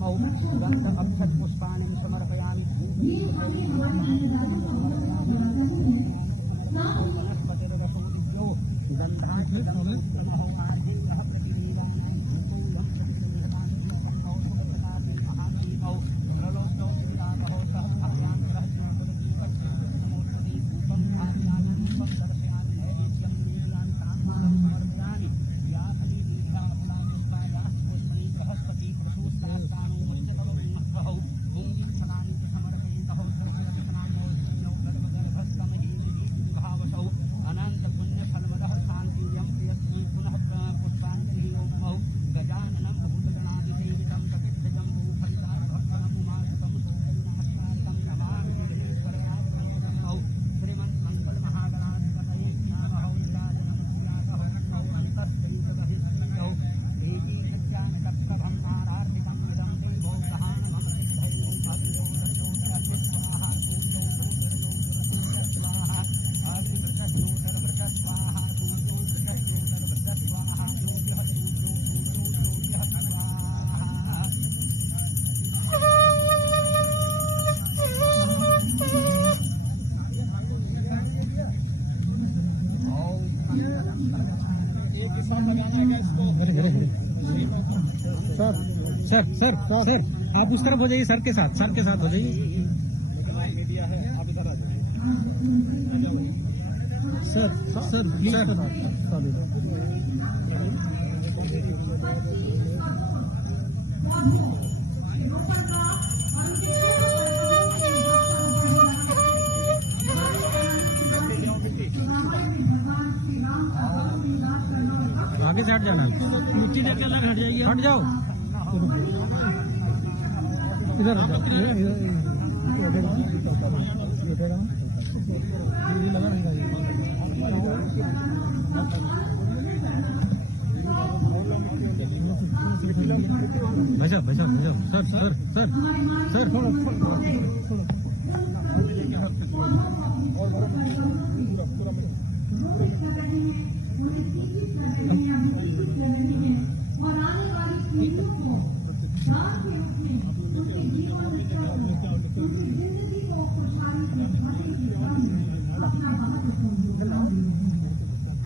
गंध अक्षत पुष्पाणि समर्पयामि वनस्पतिर्रसो गंधानि सर सर सर आप उस तरफ हो जाइए, सर के साथ हो जाइए। मीडिया है, आप इधर आ जाइए। सर सर सर आगे से हट जाना, मिट्टी देख के अलग हट जाइए, हट जाओ इधर भैया सर सर सर सर और आने वाली पीढ़ियों को दान के रूप में उनके जीवन में उनकी जिंदगी को खुशहाली से भरने की अपना महत्वपूर्ण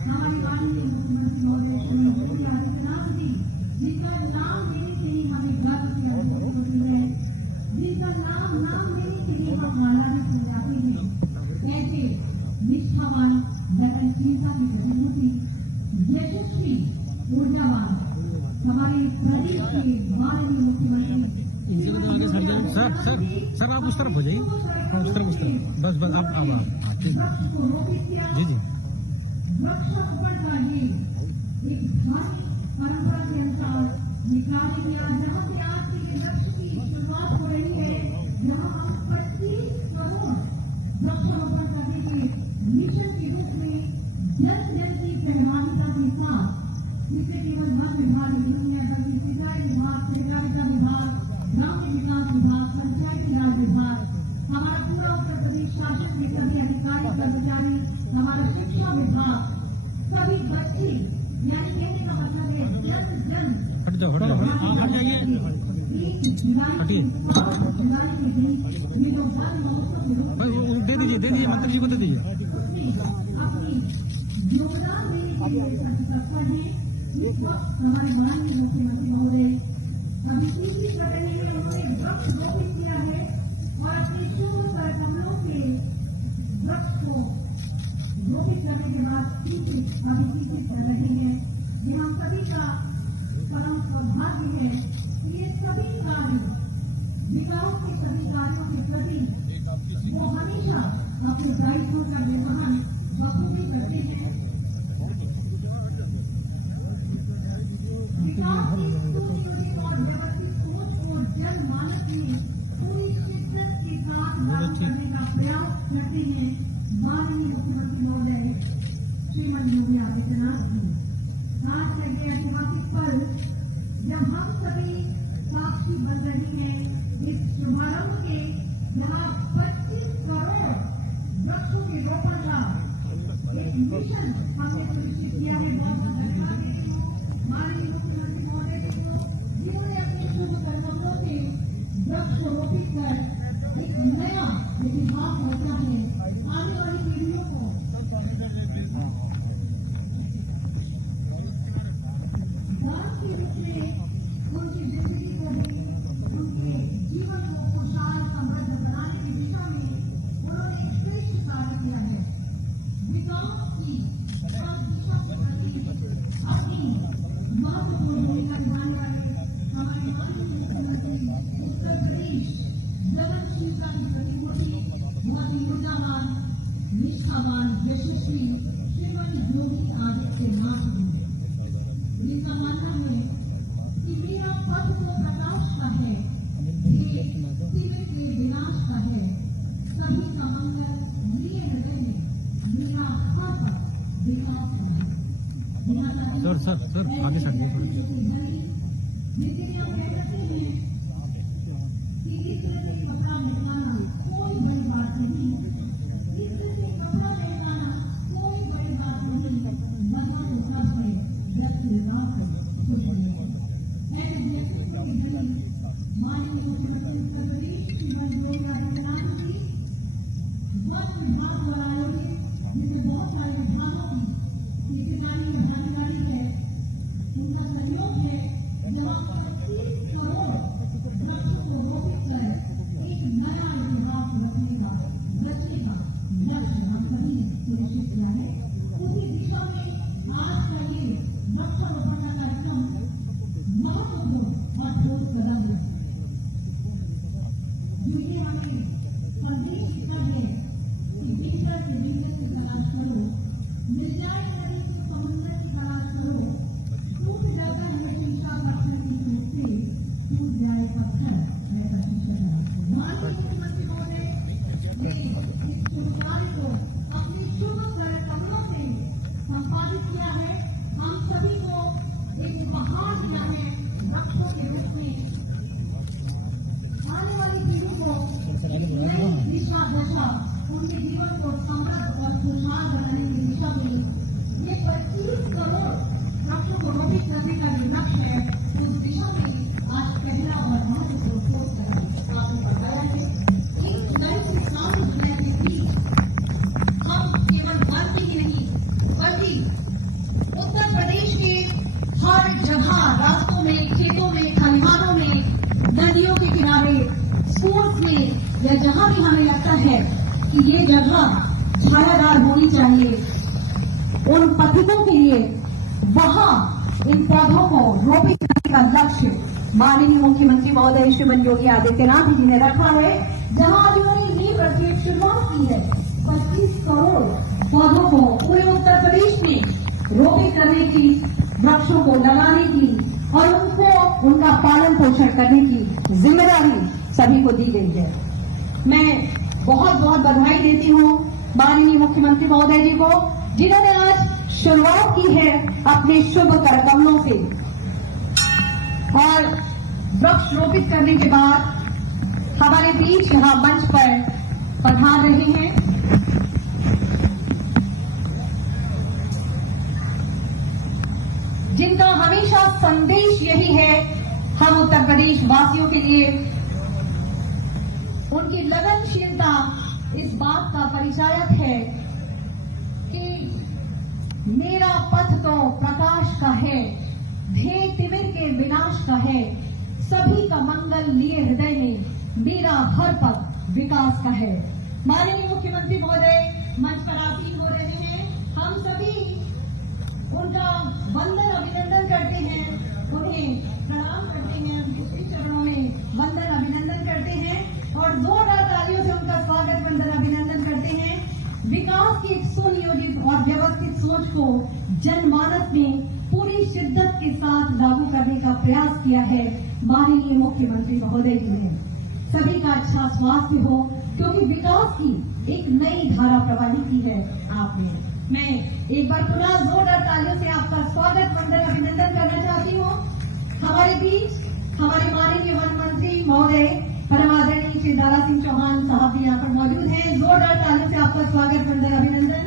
हमारे माननीय मुख्यमंत्री महोदय श्री योगी आदित्यनाथ जी, जिनका नाम लेने के लिए हमें गर्व की अनुभूति होती है, जिनका नाम लेने के लिए हम आह्लादित हो जाते हैं, ऐसे निष्ठावान, लगनशीलता की प्रतिमूर्ति, यशस्वी, ऊर्जावान हमारे प्रदेश के माननीय मुख्यमंत्री। इनसे तो आगे सर जाओ, सर सर सर आप उस तरफ हो जाइए, उस तरफ बस आप जी जी। वृक्षारोपण का ये एक धार्मिक परंपरा के अनुसार निकाले गया, जहाँ से आज के लक्ष्य की शुरुआत हो रही है, जहाँ हम 25 करोड़ वृक्षारोपण करने के मिशन के रूप में जन जन की सहभागिता के साथ, जिससे केवल वन विभाग नहीं है बल्कि सिंचाई विभाग, सहकारिता विभाग, ग्रामीण विकास विभाग, पंचायती राज विभाग, हमारा पूरा उत्तर प्रदेश शासन के सभी अधिकारी कर्मचारी, हमारा शिक्षा विभाग, सभी बच्चे, यानी कहने का मतलब है जन जन हट जाओ हट जाइए, हटिए दे दीजिए मंत्री जी को दे दीजिए। योगदान देने के लिए तत्पर है। इस वक्त हमारे माननीय मुख्यमंत्री महोदय अभी तीसरी कड़ी में उन्होंने वृक्ष रोपित किया है और अपने 16 कमलों के वृक्ष को रोपित करने के बाद तीसरी कर रहे हैं। ये हम सभी का परम सौभाग्य है कि ये सभी कार्य विकास के सभी कार्यों के प्रति वो हमेशा अपने दायित्व का निर्वहन बखूबी करते हैं। विकास की सुनिश्चित और व्यवस्थित सोच को जनमानस में पूरी शिद्दत के साथ लागू करने का प्रयास करते हैं माननीय मुख्यमंत्री महोदय श्रीमान योगी आदित्यनाथ जी। आज का ये ऐतिहासिक पल जब हम सभी साक्षी बन रहे हैं इस शुभारंभ के, यहाँ 25 करोड़ वृक्षों के रोपण का एक मिशन हमने सुनिश्चित किया है। बहुत धन्यवाद माननीय मुख्यमंत्री महोदय जी को, जिन्होंने अपने शुभ कर्मों से जीवन को समृद्ध और खुशहाल बनाने की दिशा में ये 25 करोड़ वृक्षों को रोपित करने का जो लक्ष्य है, उस दिशा में आज पहला और महत्वपूर्ण ठोस कदम आपने बताया है। एक नई किसान दुनिया के बीच हम केवल भारत ही नहीं बल्कि उत्तर प्रदेश के हर जगह, रास्तों में, खेतों में, खलिहानों में, नदियों के किनारे, स्कूल्स में, या जहां भी हमें लगता है कि ये जगह छायादार होनी चाहिए, उन पथिकों के लिए वहां इन पौधों को रोपित करने का लक्ष्य माननीय मुख्यमंत्री महोदय श्रीमान योगी आदित्यनाथ जी ने रखा है। जहां आज उन्होंने नींव रखी शुरुआत की है 25 करोड़ पौधों को पूरे उत्तर प्रदेश में रोपित करने की, वृक्षों को लगाने की और उनको उनका पालन पोषण करने की जिम्मेदारी सभी को दी गई है। मैं बहुत बहुत बधाई देती हूँ माननीय मुख्यमंत्री महोदय जी को, जिन्होंने आज शुरुआत की है अपने शुभ करकमलों से। और वृक्ष रोपित करने के बाद हमारे बीच यहाँ मंच पर पधार रहे हैं जिनका हमेशा संदेश यही है, हम उत्तर प्रदेश वासियों के लिए उनकी लगनशीलता इस बात का परिचायक है कि मेरा पथ तो प्रकाश का है, ध्येय तिमिर के विनाश का है, सभी का मंगल लिए हृदय में, मेरा हर पथ विकास का है। माननीय मुख्यमंत्री महोदय मंच पर आसीन हो रहे हैं, हम सभी उनका वंदन अभिनंदन करते हैं, उन्हें प्रणाम करते हैं, उनके चरणों में वंदन अभिनंदन करते हैं और जोरदार तालियों से उनका स्वागत वंदन अभिनंदन करते हैं। विकास की एक सुनियोजित और व्यवस्थित सोच को जनमानस में पूरी शिद्दत के साथ लागू करने का प्रयास किया है माननीय मुख्यमंत्री महोदय जी ने। सभी का अच्छा स्वास्थ्य हो, क्योंकि विकास की एक नई धारा प्रवाहित की है आपने। मैं एक बार पुनः जोरदार तालियों से आपका स्वागत वंदन अभिनंदन करना चाहती हूँ। हमारे बीच हमारे माननीय वन मंत्री महोदय परम आदरणीय श्री दारा सिंह चौहान साहब भी यहाँ पर मौजूद हैं। जोरदार तालियों से आपका स्वागत वंदन अभिनंदन।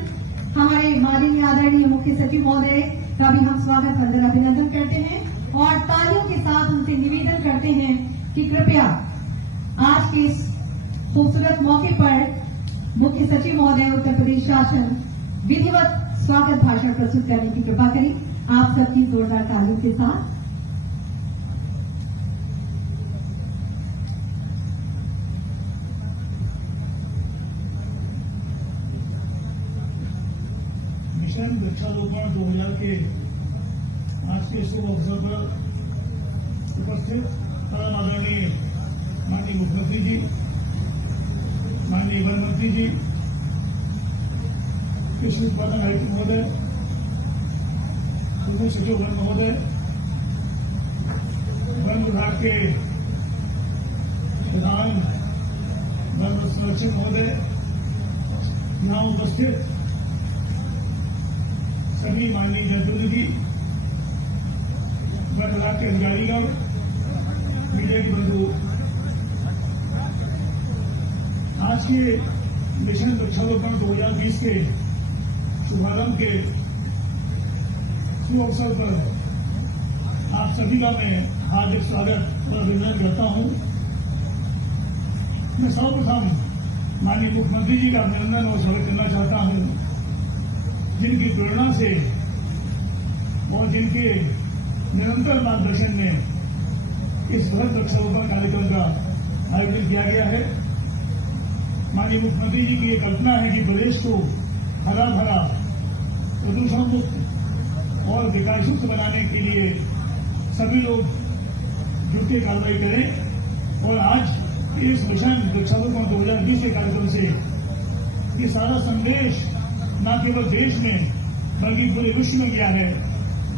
हमारे माननीय आदरणीय मुख्य सचिव महोदय का भी हम स्वागत वंदन अभिनंदन करते हैं और तालियों के साथ उनसे निवेदन करते हैं कि कृपया आज के इस खूबसूरत मौके पर मुख्य सचिव महोदय उत्तर प्रदेश शासन विधिवत स्वागत भाषण प्रस्तुत करने की कृपा करें। आप सबकी जोरदार तालियों के साथ। मिशन वृक्षारोपण 2000 के आज के शुभ अवसर पर उपस्थित परम आदरणीय माननीय मुख्यमंत्री जी, माननीय वन मंत्री जी, कृषि उत्पादन आयुक्त महोदय, मुख्य सचिव वन महोदय, वन विभाग के प्रधान वन संरक्षक महोदय, यहां उपस्थित सभी माननीय जनप्रतिनिधि, वन विभाग के अधिकारीगण, मीडिया के बंधु, आज के मिशन वृक्षारोपण 2020 के शुभारंभ के शुभ अवसर पर आप सभी का मैं हार्दिक स्वागत और अभिनंदन करता हूं। मैं सर्वप्रथम माननीय मुख्यमंत्री जी का अभिनंदन और स्वागत करना चाहता हूं, जिनकी प्रेरणा से और जिनके निरंतर मार्गदर्शन में इस बृहद वृक्षारोपण कार्यक्रम का आयोजन किया गया है। माननीय मुख्यमंत्री जी की ये कल्पना है कि प्रदेश को हरा भरा, प्रदूषण मुक्त और विकासयुक्त बनाने के लिए सभी लोग जुट के कार्रवाई करें। और आज इस मिशन वृक्षारोपण 2020 के कार्यक्रम से ये सारा संदेश न केवल देश में बल्कि पूरे विश्व में गया है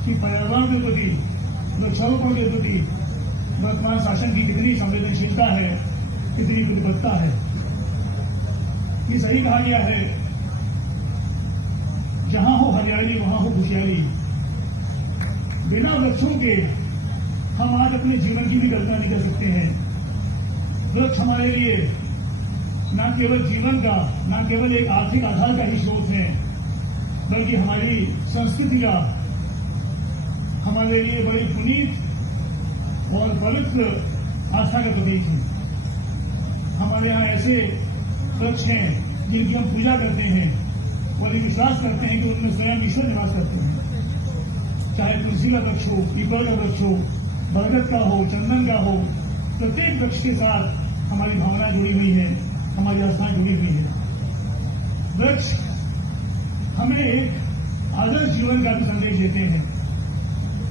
कि पर्यावरण के प्रति, वृक्षारोपण के प्रति वर्तमान शासन की कितनी संवेदनशीलता है, कितनी प्रतिबद्धता है। ये सही कहा गया है, जहां हो हरियाली वहां हो खुशहाली। बिना वृक्षों के हम आज अपने जीवन की भी कल्पना नहीं कर सकते हैं। वृक्ष हमारे लिए न केवल जीवन का, न केवल एक आर्थिक आधार का ही स्रोत है, बल्कि हमारी संस्कृति का, हमारे लिए बड़ी पुनीत और पवित्र आस्था का प्रतीक है। हमारे यहाँ ऐसे वृक्ष हैं जिनकी हम पूजा करते हैं और ये विश्वास करते हैं कि उनमें स्वयं ईश्वर निवास करते हैं। चाहे तुलसी का वृक्ष हो, पीपल का वृक्ष हो, बरगद का हो, चंदन का हो, प्रत्येक वृक्ष के साथ हमारी भावना जुड़ी हुई है, हमारी आस्थाएं जुड़ी हुई है। वृक्ष हमें एक आदर्श जीवन का भी संदेश देते हैं।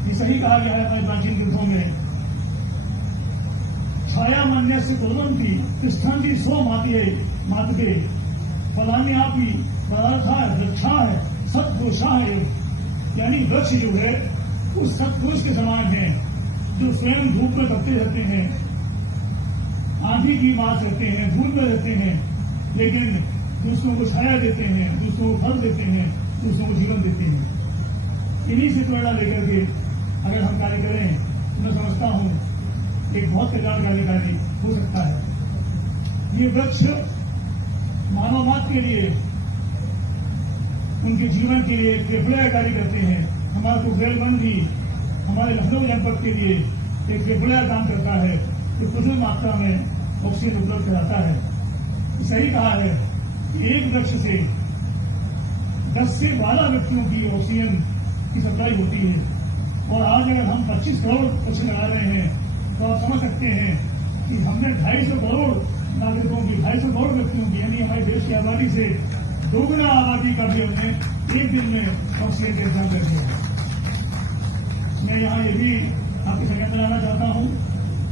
ये सही कहा गया है हमारे प्राचीन ग्रंथों में, छाया मन्य से कुर्वन्ति तिष्ठन्ति सो मातके फलानी आपी पदार्था रक्षा है सत्पुरुषा है। यानी वृक्ष जो है उस सत्पुरुष के समान है जो स्वयं धूप में तपते रहते हैं, आंधी की मार रहते हैं, धूल में रहते हैं, लेकिन दूसरों को छाया देते हैं, दूसरों को फल देते हैं, दूसरों को जीवन देते हैं। इन्हीं से प्रेरणा लेकर के अगर हम कार्य करें तो मैं समझता हूं एक बहुत कल्याणकारी कार्य हो सकता है। ये वृक्ष मानववाद के लिए, उनके जीवन के लिए एक बड़ा कार्य करते हैं। हमारा बुंदेलखंड भी हमारे लखनऊ जनपद के लिए एक बड़ा काम करता है, जो प्रचुर मात्रा में ऑक्सीजन उपलब्ध कराता है। सही कहा है कि एक वृक्ष से 10 से 12 व्यक्तियों की ऑक्सीजन की सप्लाई होती है। और आज अगर हम 25 करोड़ वृक्ष लगा रहे हैं तो आप समझ सकते हैं कि हमने 250 करोड़ नागरिकों की, 250 करोड़ व्यक्तियों की, यानी हमारे देश की आबादी से दोगुना आबादी का भी हमने एक दिन में ऑक्सीजन का इंतजाम कर दिया। मैं यहाँ ये भी आपके संज्ञान में लाना चाहता हूँ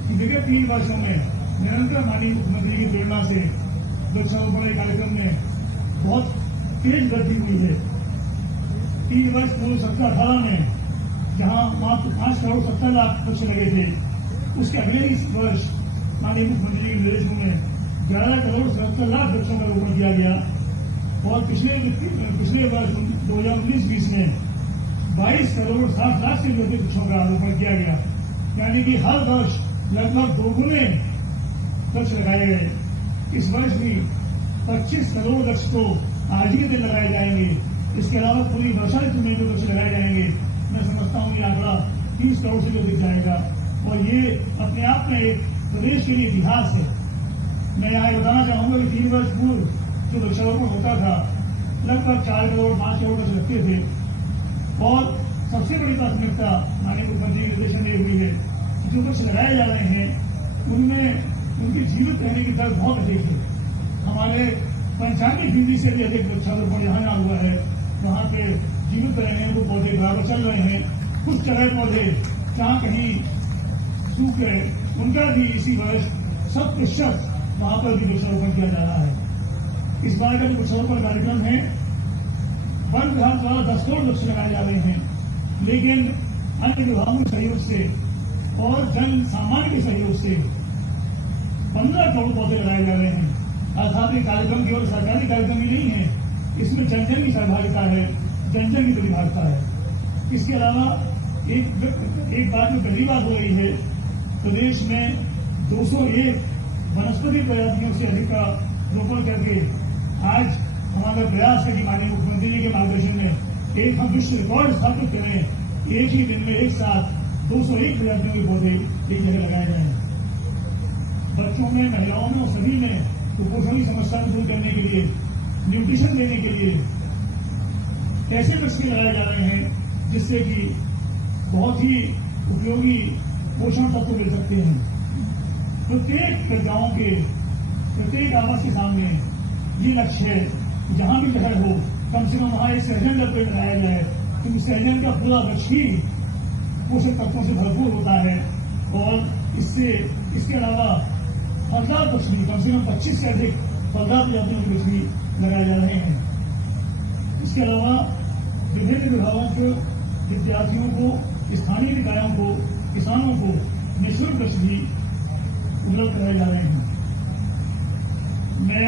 कि विगत 3 वर्षों में निरंतर माननीय मुख्यमंत्री की प्रेरणा से वृक्षारोपण कार्यक्रम में बहुत तेज वृद्धि हुई है। 3 वर्ष पूर्व 17-18 में जहां मात्र 5 करोड़ 70 लाख वृक्ष लगे थे, उसके अगले इस वर्ष माननीय मुख्यमंत्री जी के निर्देश में 11 करोड़ 70 लाख वृक्षों का रोपण किया गया। और पिछले वर्ष 2019-20 में 22 करोड़ 60 लाख से अधिक वृक्षों का रोपण किया गया। यानी कि हर वर्ष लगभग 2 गुने वृक्ष लगाए गए। इस वर्ष भी 25 करोड़ वृक्ष तो आज ही के दिन लगाए जाएंगे। इसके अलावा पूरी वर्षा ऋतु में जो वृक्ष लगाए जाएंगे, मैं समझता हूं ये आंकड़ा 30 करोड़ से जो दिख जाएगा। और ये अपने आप में एक प्रदेश के लिए इतिहास है। मैं यहाँ बताना चाहूंगा कि 3 वर्ष पूर्व जो वृक्षारोपण होता था लगभग 4 करोड़ 5 करोड़ वृक्ष लगते थे। और सबसे बड़ी प्राथमिकता माननीय मुख्यमंत्री के निर्देशन में हुई है कि जो वृक्ष लगाए जा रहे हैं उनमें उनके जीवित रहने की दर बहुत अधिक है। हमारे 95% से भी अधिक वृक्षारोपण जहां हुआ है वहां पे जीवित रहे हैं, वो पौधे बराबर चल रहे हैं। कुछ तरह पौधे जहां कहीं सूख गए उनका भी इसी वर्ष 100% वहां पर भी वृक्षारोपण किया जा रहा है। इस बार का जो वृक्षारोपण कार्यक्रम है, वन विभाग द्वारा 10 करोड़ वृक्ष लगाए जा रहे हैं, लेकिन अन्य विभागों के सहयोग से और जन सामान्य के सहयोग से 15 करोड़ पौधे लगाए जा रहे हैं। अर्थात ये कार्यक्रम केवल सरकारी कार्यक्रम ही नहीं है, इसमें जन जन की सहभागिता है, जन जन की प्रतिभागिता है। इसके अलावा एक बात जो पहली बात हो रही है, प्रदेश में 201 वनस्पति प्रजातियों से अधिक का रोपण करके आज हमारा प्रयास है कि माननीय मुख्यमंत्री जी के मार्गदर्शन में एक हम विश्व रिकॉर्ड स्थापित करें। एक ही दिन में एक साथ 201 प्रजातियों के पौधे एक जगह लगाए जाए। बच्चों में, महिलाओं में और सभी में कुपोषण की समस्या को दूर करने के लिए, न्यूट्रिशन देने के लिए ऐसे वृक्ष लगाए जा रहे हैं जिससे कि बहुत ही उपयोगी पोषण तत्व मिल सकते हैं। प्रत्येक गांव के प्रत्येक आवास के सामने ये लक्ष्य है, जहां भी शहर हो कम से कम वहां एक सहजन का पेड़ लगाया जाए, क्योंकि सहजन का पूरा वृक्ष ही पोषक तत्वों से भरपूर होता है। और इसके अलावा फलदार वृक्ष भी कम से कम 25 से अधिक फलदार प्रजातियों के वृक्ष भी लगाए जा रहे हैं। इसके अलावा विभिन्न विभागों के विद्यार्थियों को, स्थानीय निकायों को, किसानों को निःशुल्क वृक्ष भी उपलब्ध कराए जा रहे हैं। मैं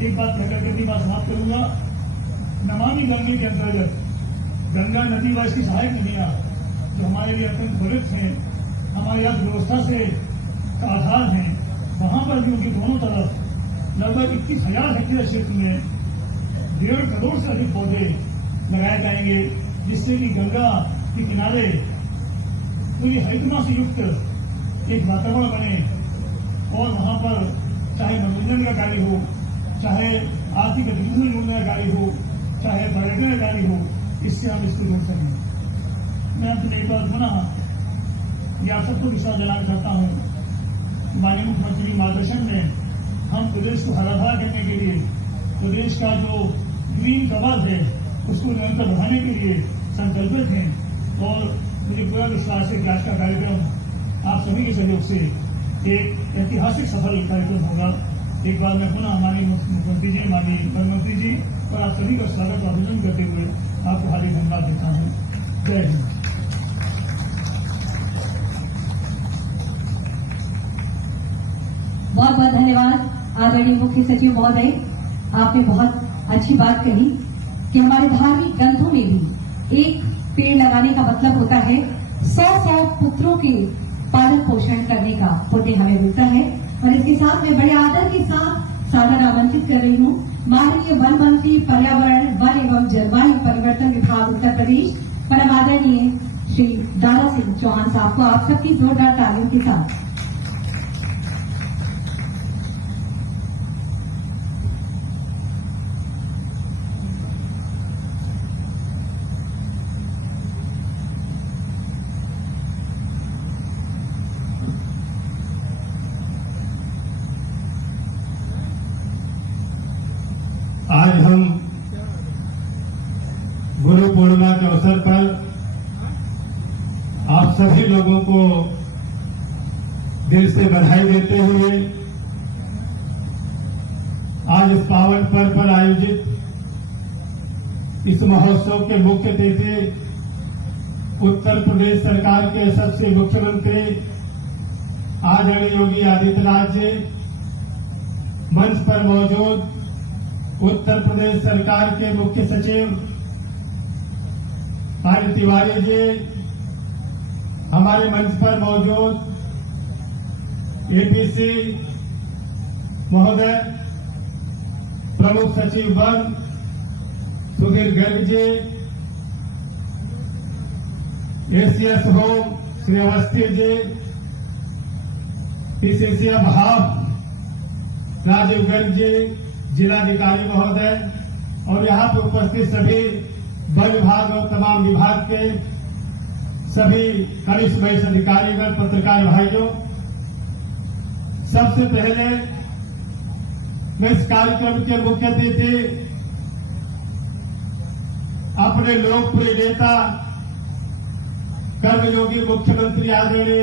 एक बात कहकर अपनी बात समाप्त करूंगा। नमामि गंगे के अंतर्गत गंगा नदी व इसकी सहायक नदियां जो हमारे लिए अत्यंत पवित्र हैं, हमारी अर्थव्यवस्था से का आधार हैं, वहां पर भी उनके दोनों तरफ लगभग 21,000 हेक्टेयर क्षेत्र में 1.5 करोड़ से अधिक पौधे लगाए जाएंगे, जिससे कि गंगा के किनारे पूरी हरितमा से युक्त एक वातावरण बने और वहां पर चाहे मनोरंजन का कार्य हो, चाहे आर्थिक गतिविधि में जुड़ने का कार्य हो, चाहे पर्यटन का कार्य हो, इससे हम इसको जोड़ सकें। मैं अंत में एक बार पुनः आप सबको विश्वास दिलाना चाहता हूं, माननीय मुख्यमंत्री के मार्गदर्शन में हम प्रदेश को हरा भरा करने के लिए, प्रदेश का जो ग्रीन कवर है उसको निरंतर बढ़ाने के लिए संकल्पित हैं और मुझे पूरा विश्वास है कि आज का कार्यक्रम आप सभी के सहयोग से एक ऐतिहासिक सफल कार्यक्रम होगा। एक बार मैं पुनः माननीय मुख्यमंत्री जी, माननीय वन मंत्री जी और आप सभी का स्वागत और अभिनंदन करते हुए आपको हार्दिक धन्यवाद देता हूं। जय हिंद। बहुत बहुत धन्यवाद आदरणीय मुख्य सचिव महोदय, आपने बहुत अच्छी बात कही कि हमारे धार्मिक ग्रंथों में भी एक पेड़ लगाने का मतलब होता है 100 पुत्रों के पालन पोषण करने का पुण्य हमें मिलता है। और इसके साथ मैं बड़े आदर के साथ सादर आमंत्रित कर रही हूँ माननीय वन मंत्री पर्यावरण, वन एवं जलवायु परिवर्तन विभाग उत्तर प्रदेश, परम आदरणीय श्री दारा सिंह चौहान साहब को आप सबकी जोरदार तालियों के साथ। आज हम गुरु पूर्णिमा के अवसर पर आप सभी लोगों को दिल से बधाई देते हुए आज इस पावन पर्व पर आयोजित इस महोत्सव के मुख्य अतिथि उत्तर प्रदेश सरकार के यशस्वी मुख्यमंत्री आदरणीय योगी आदित्यनाथ जी, मंच पर मौजूद उत्तर प्रदेश सरकार के मुख्य सचिव पायल तिवारी जी, हमारे मंच पर मौजूद एपीसी महोदय, प्रमुख सचिव one Sudhir Garg ji, ACS home Shri Awasthi ji, PCC half Rajiv Garg ji, जिलाधिकारी महोदय और यहाँ पर उपस्थित सभी वन विभाग और तमाम विभाग के सभी कनिष्ठ वरिष्ठ अधिकारीगण, पत्रकार भाइयों, सबसे पहले मैं इस कार्यक्रम के मुख्य अतिथि अपने लोकप्रिय नेता कर्मयोगी मुख्यमंत्री आदरणीय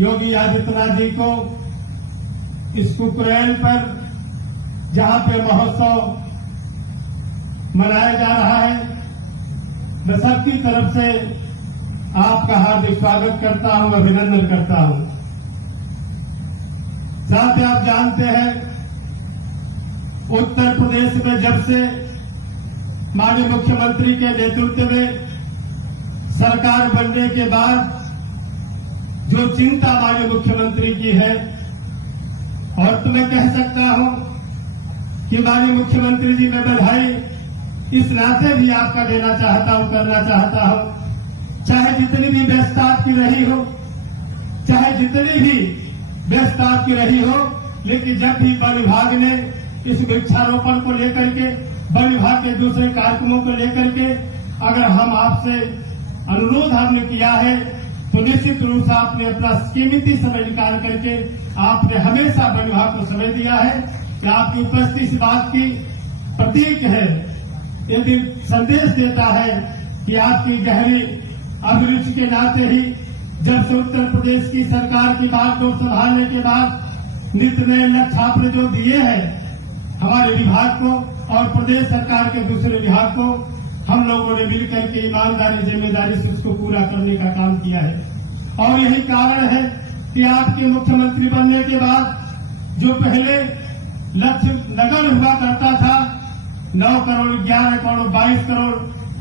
योगी आदित्यनाथ जी को इस कुकरेल पर जहां पे महोत्सव मनाया जा रहा है, मैं सबकी तरफ से आपका हार्दिक स्वागत करता हूं, अभिनंदन करता हूं। साथ ही आप जानते हैं उत्तर प्रदेश में जब से माननीय मुख्यमंत्री के नेतृत्व में सरकार बनने के बाद जो चिंता माननीय मुख्यमंत्री की है, और तो मैं कह सकता हूं कि माननीय मुख्यमंत्री जी, मैं बधाई इस नाते भी आपका देना चाहता हूं, करना चाहता हूं। चाहे जितनी भी व्यस्तता आपकी रही हो, चाहे जितनी भी व्यस्तता आपकी रही हो, लेकिन जब भी वन विभाग ने इस वृक्षारोपण को लेकर के, वन विभाग के दूसरे कार्यक्रमों को लेकर के अगर हम आपसे अनुरोध हमने किया है, तो निश्चित रूप से आपने अपना कीमती समय निकाल करके आपने हमेशा वन विभाग को समय दिया है कि आपकी उपस्थिति इस बात की प्रतीक है, यदि संदेश देता है कि आपकी गहरी अभिरुचि के नाते ही जब से उत्तर प्रदेश की सरकार की बागडोर संभालने के बाद नित नए लक्ष्य आपने जो दिए हैं हमारे विभाग को और प्रदेश सरकार के दूसरे विभाग को, हम लोगों ने मिलकर के ईमानदारी जिम्मेदारी से उसको पूरा करने का काम किया है। और यही कारण है कि आपके मुख्यमंत्री बनने के बाद जो पहले लक्ष्य नगर हुआ करता था 9 करोड़, 11 करोड़, 22 करोड़,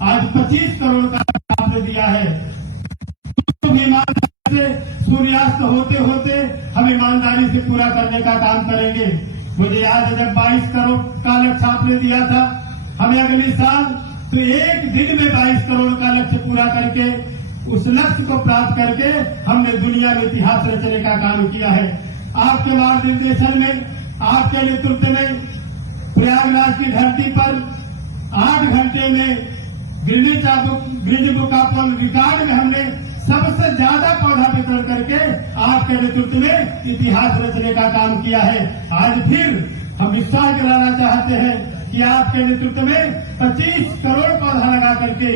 आज 25 करोड़ का आपने दिया है। तो ईमानदारी से सूर्यास्त होते होते हम ईमानदारी से पूरा करने का काम करेंगे। मुझे याद है जब 22 करोड़ का लक्ष्य आपने दिया था हमें अगले साल, तो एक दिन में 22 करोड़ का लक्ष्य पूरा करके उस लक्ष्य को प्राप्त करके हमने दुनिया में इतिहास रचने का काम किया है। आपके मार्गदर्शन में, आपके नेतृत्व में प्रयागराज की धरती पर 8 घंटे में Greenwich book of world record में हमने सबसे ज्यादा पौधा वितरण करके आपके नेतृत्व में इतिहास रचने का काम किया है। आज फिर हम विश्वास दिलाना चाहते हैं कि आपके नेतृत्व में 25 करोड़ पौधा लगा करके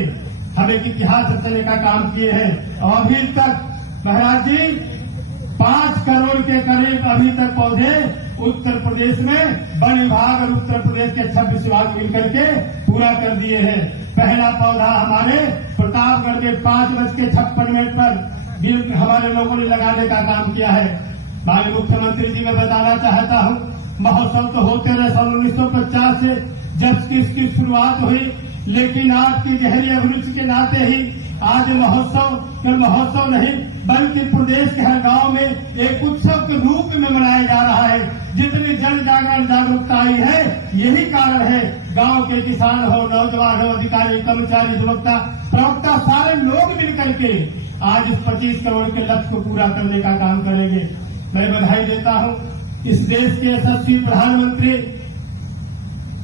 हम एक इतिहास रचने का काम किए हैं। और अभी तक महाराज जी 5 करोड़ के करीब अभी तक पौधे उत्तर प्रदेश में वन विभाग और उत्तर प्रदेश के 26 विभाग मिलकर के पूरा कर दिए हैं। पहला पौधा हमारे प्रतापगढ़ में 5:56 पर हमारे लोगों ने लगाने का काम किया है। माननीय मुख्यमंत्री जी मैं बताना चाहता हूं, महोत्सव तो होते रहे सन 1950 से जब कि इसकी शुरुआत हुई, लेकिन आपकी गहरी अभिरुचि के नाते ही आज महोत्सव केवल महोत्सव नहीं बल्कि प्रदेश के हर गांव में एक उत्सव के रूप में मनाया जा रहा है। जितनी जन जागरण जागरूकता आई है यही कारण है। गांव के किसान हो, नौजवान हो, अधिकारी, कर्मचारी, प्रवक्ता सारे लोग मिलकर के आज इस 25 करोड़ के लक्ष्य को पूरा करने का काम करेंगे। मैं बधाई देता हूं इस देश के यशस्वी प्रधानमंत्री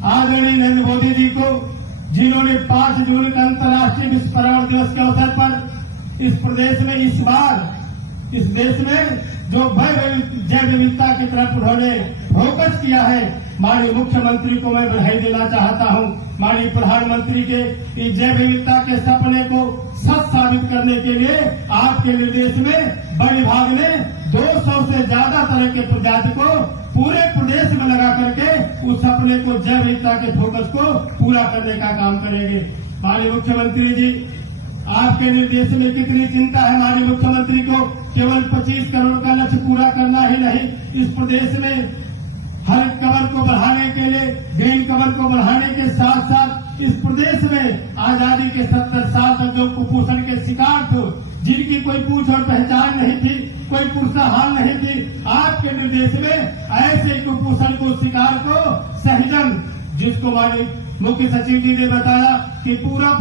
आदरणीय नरेंद्र मोदी जी को, जिन्होंने 5 जून का अंतर्राष्ट्रीय विश्व पर्यावरण दिवस के अवसर पर इस प्रदेश में इस बार इस देश में जो जैव विविधता की तरफ उन्होंने फोकस किया है, माननीय मुख्यमंत्री को मैं बधाई देना चाहता हूं। माननीय प्रधानमंत्री के इस जैव विविधता के सपने को सच साबित करने के लिए आपके निर्देश में वन विभाग ने 200 से ज्यादा तरह के प्रजाति को पूरे प्रदेश में लगा करके उस सपने को जैव विविधता के फोकस को पूरा करने का काम करेंगे। माननीय मुख्यमंत्री जी आपके निर्देश में कितनी चिंता है। माननीय मुख्यमंत्री को केवल 25 करोड़ का लक्ष्य पूरा करना ही नहीं, इस प्रदेश में हरित कवर को बढ़ाने के लिए, ग्रीन कवर को बढ़ाने के साथ साथ इस प्रदेश में आजादी के 70 साल तक जो कुपोषण के शिकार थे, जिनकी कोई पूछ और पहचान नहीं थी, कोई पुरस्कार नहीं थी, आपके निर्देश में ऐसे कुपोषण को शिकार को सहजन, जिसको माननीय मुख्य सचिव जी ने बताया कि पूरा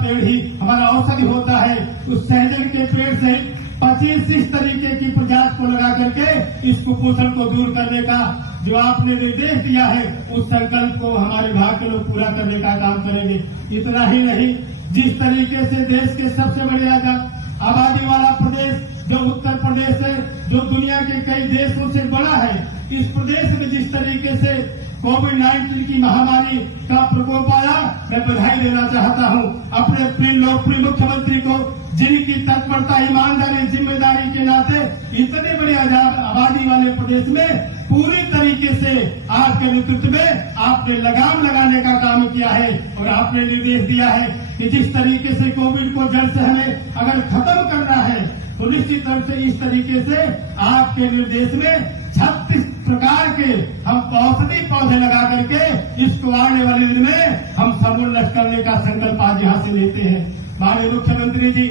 पेड़ ही हमारा औषधि होता है, उस सहजन के पेड़ से 25 इस तरीके की प्रजाति को लगा करके इस कुपोषण को दूर करने का जो आपने निर्देश दिया है, उस संकल्प को हमारे विभाग के लोग पूरा करने का काम करेंगे। इतना ही नहीं, जिस तरीके से देश के सबसे बड़े आबादी वाला प्रदेश जो उत्तर प्रदेश है, जो दुनिया के कई देशों से बड़ा है, इस प्रदेश में जिस तरीके से कोविड-19 की महामारी का प्रकोप आया, मैं बधाई देना चाहता हूं अपने प्रिय मुख्यमंत्री को, जिनकी तत्परता, ईमानदारी, जिम्मेदारी के नाते इतने बड़े आबादी वाले प्रदेश में पूरी तरीके से आपके नेतृत्व में आपने लगाम लगाने का काम किया है। और आपने निर्देश दिया है कि जिस तरीके से कोविड को जड़ से हमें अगर खत्म करना है, तो निश्चित रूप से इस तरीके से आपके निर्देश में 36 प्रकार के हम औषधि पौधे लगा करके इसको आने वाले दिन में हम समूल नष्ट करने का संकल्प आज यहां से लेते हैं। माननीय मुख्यमंत्री जी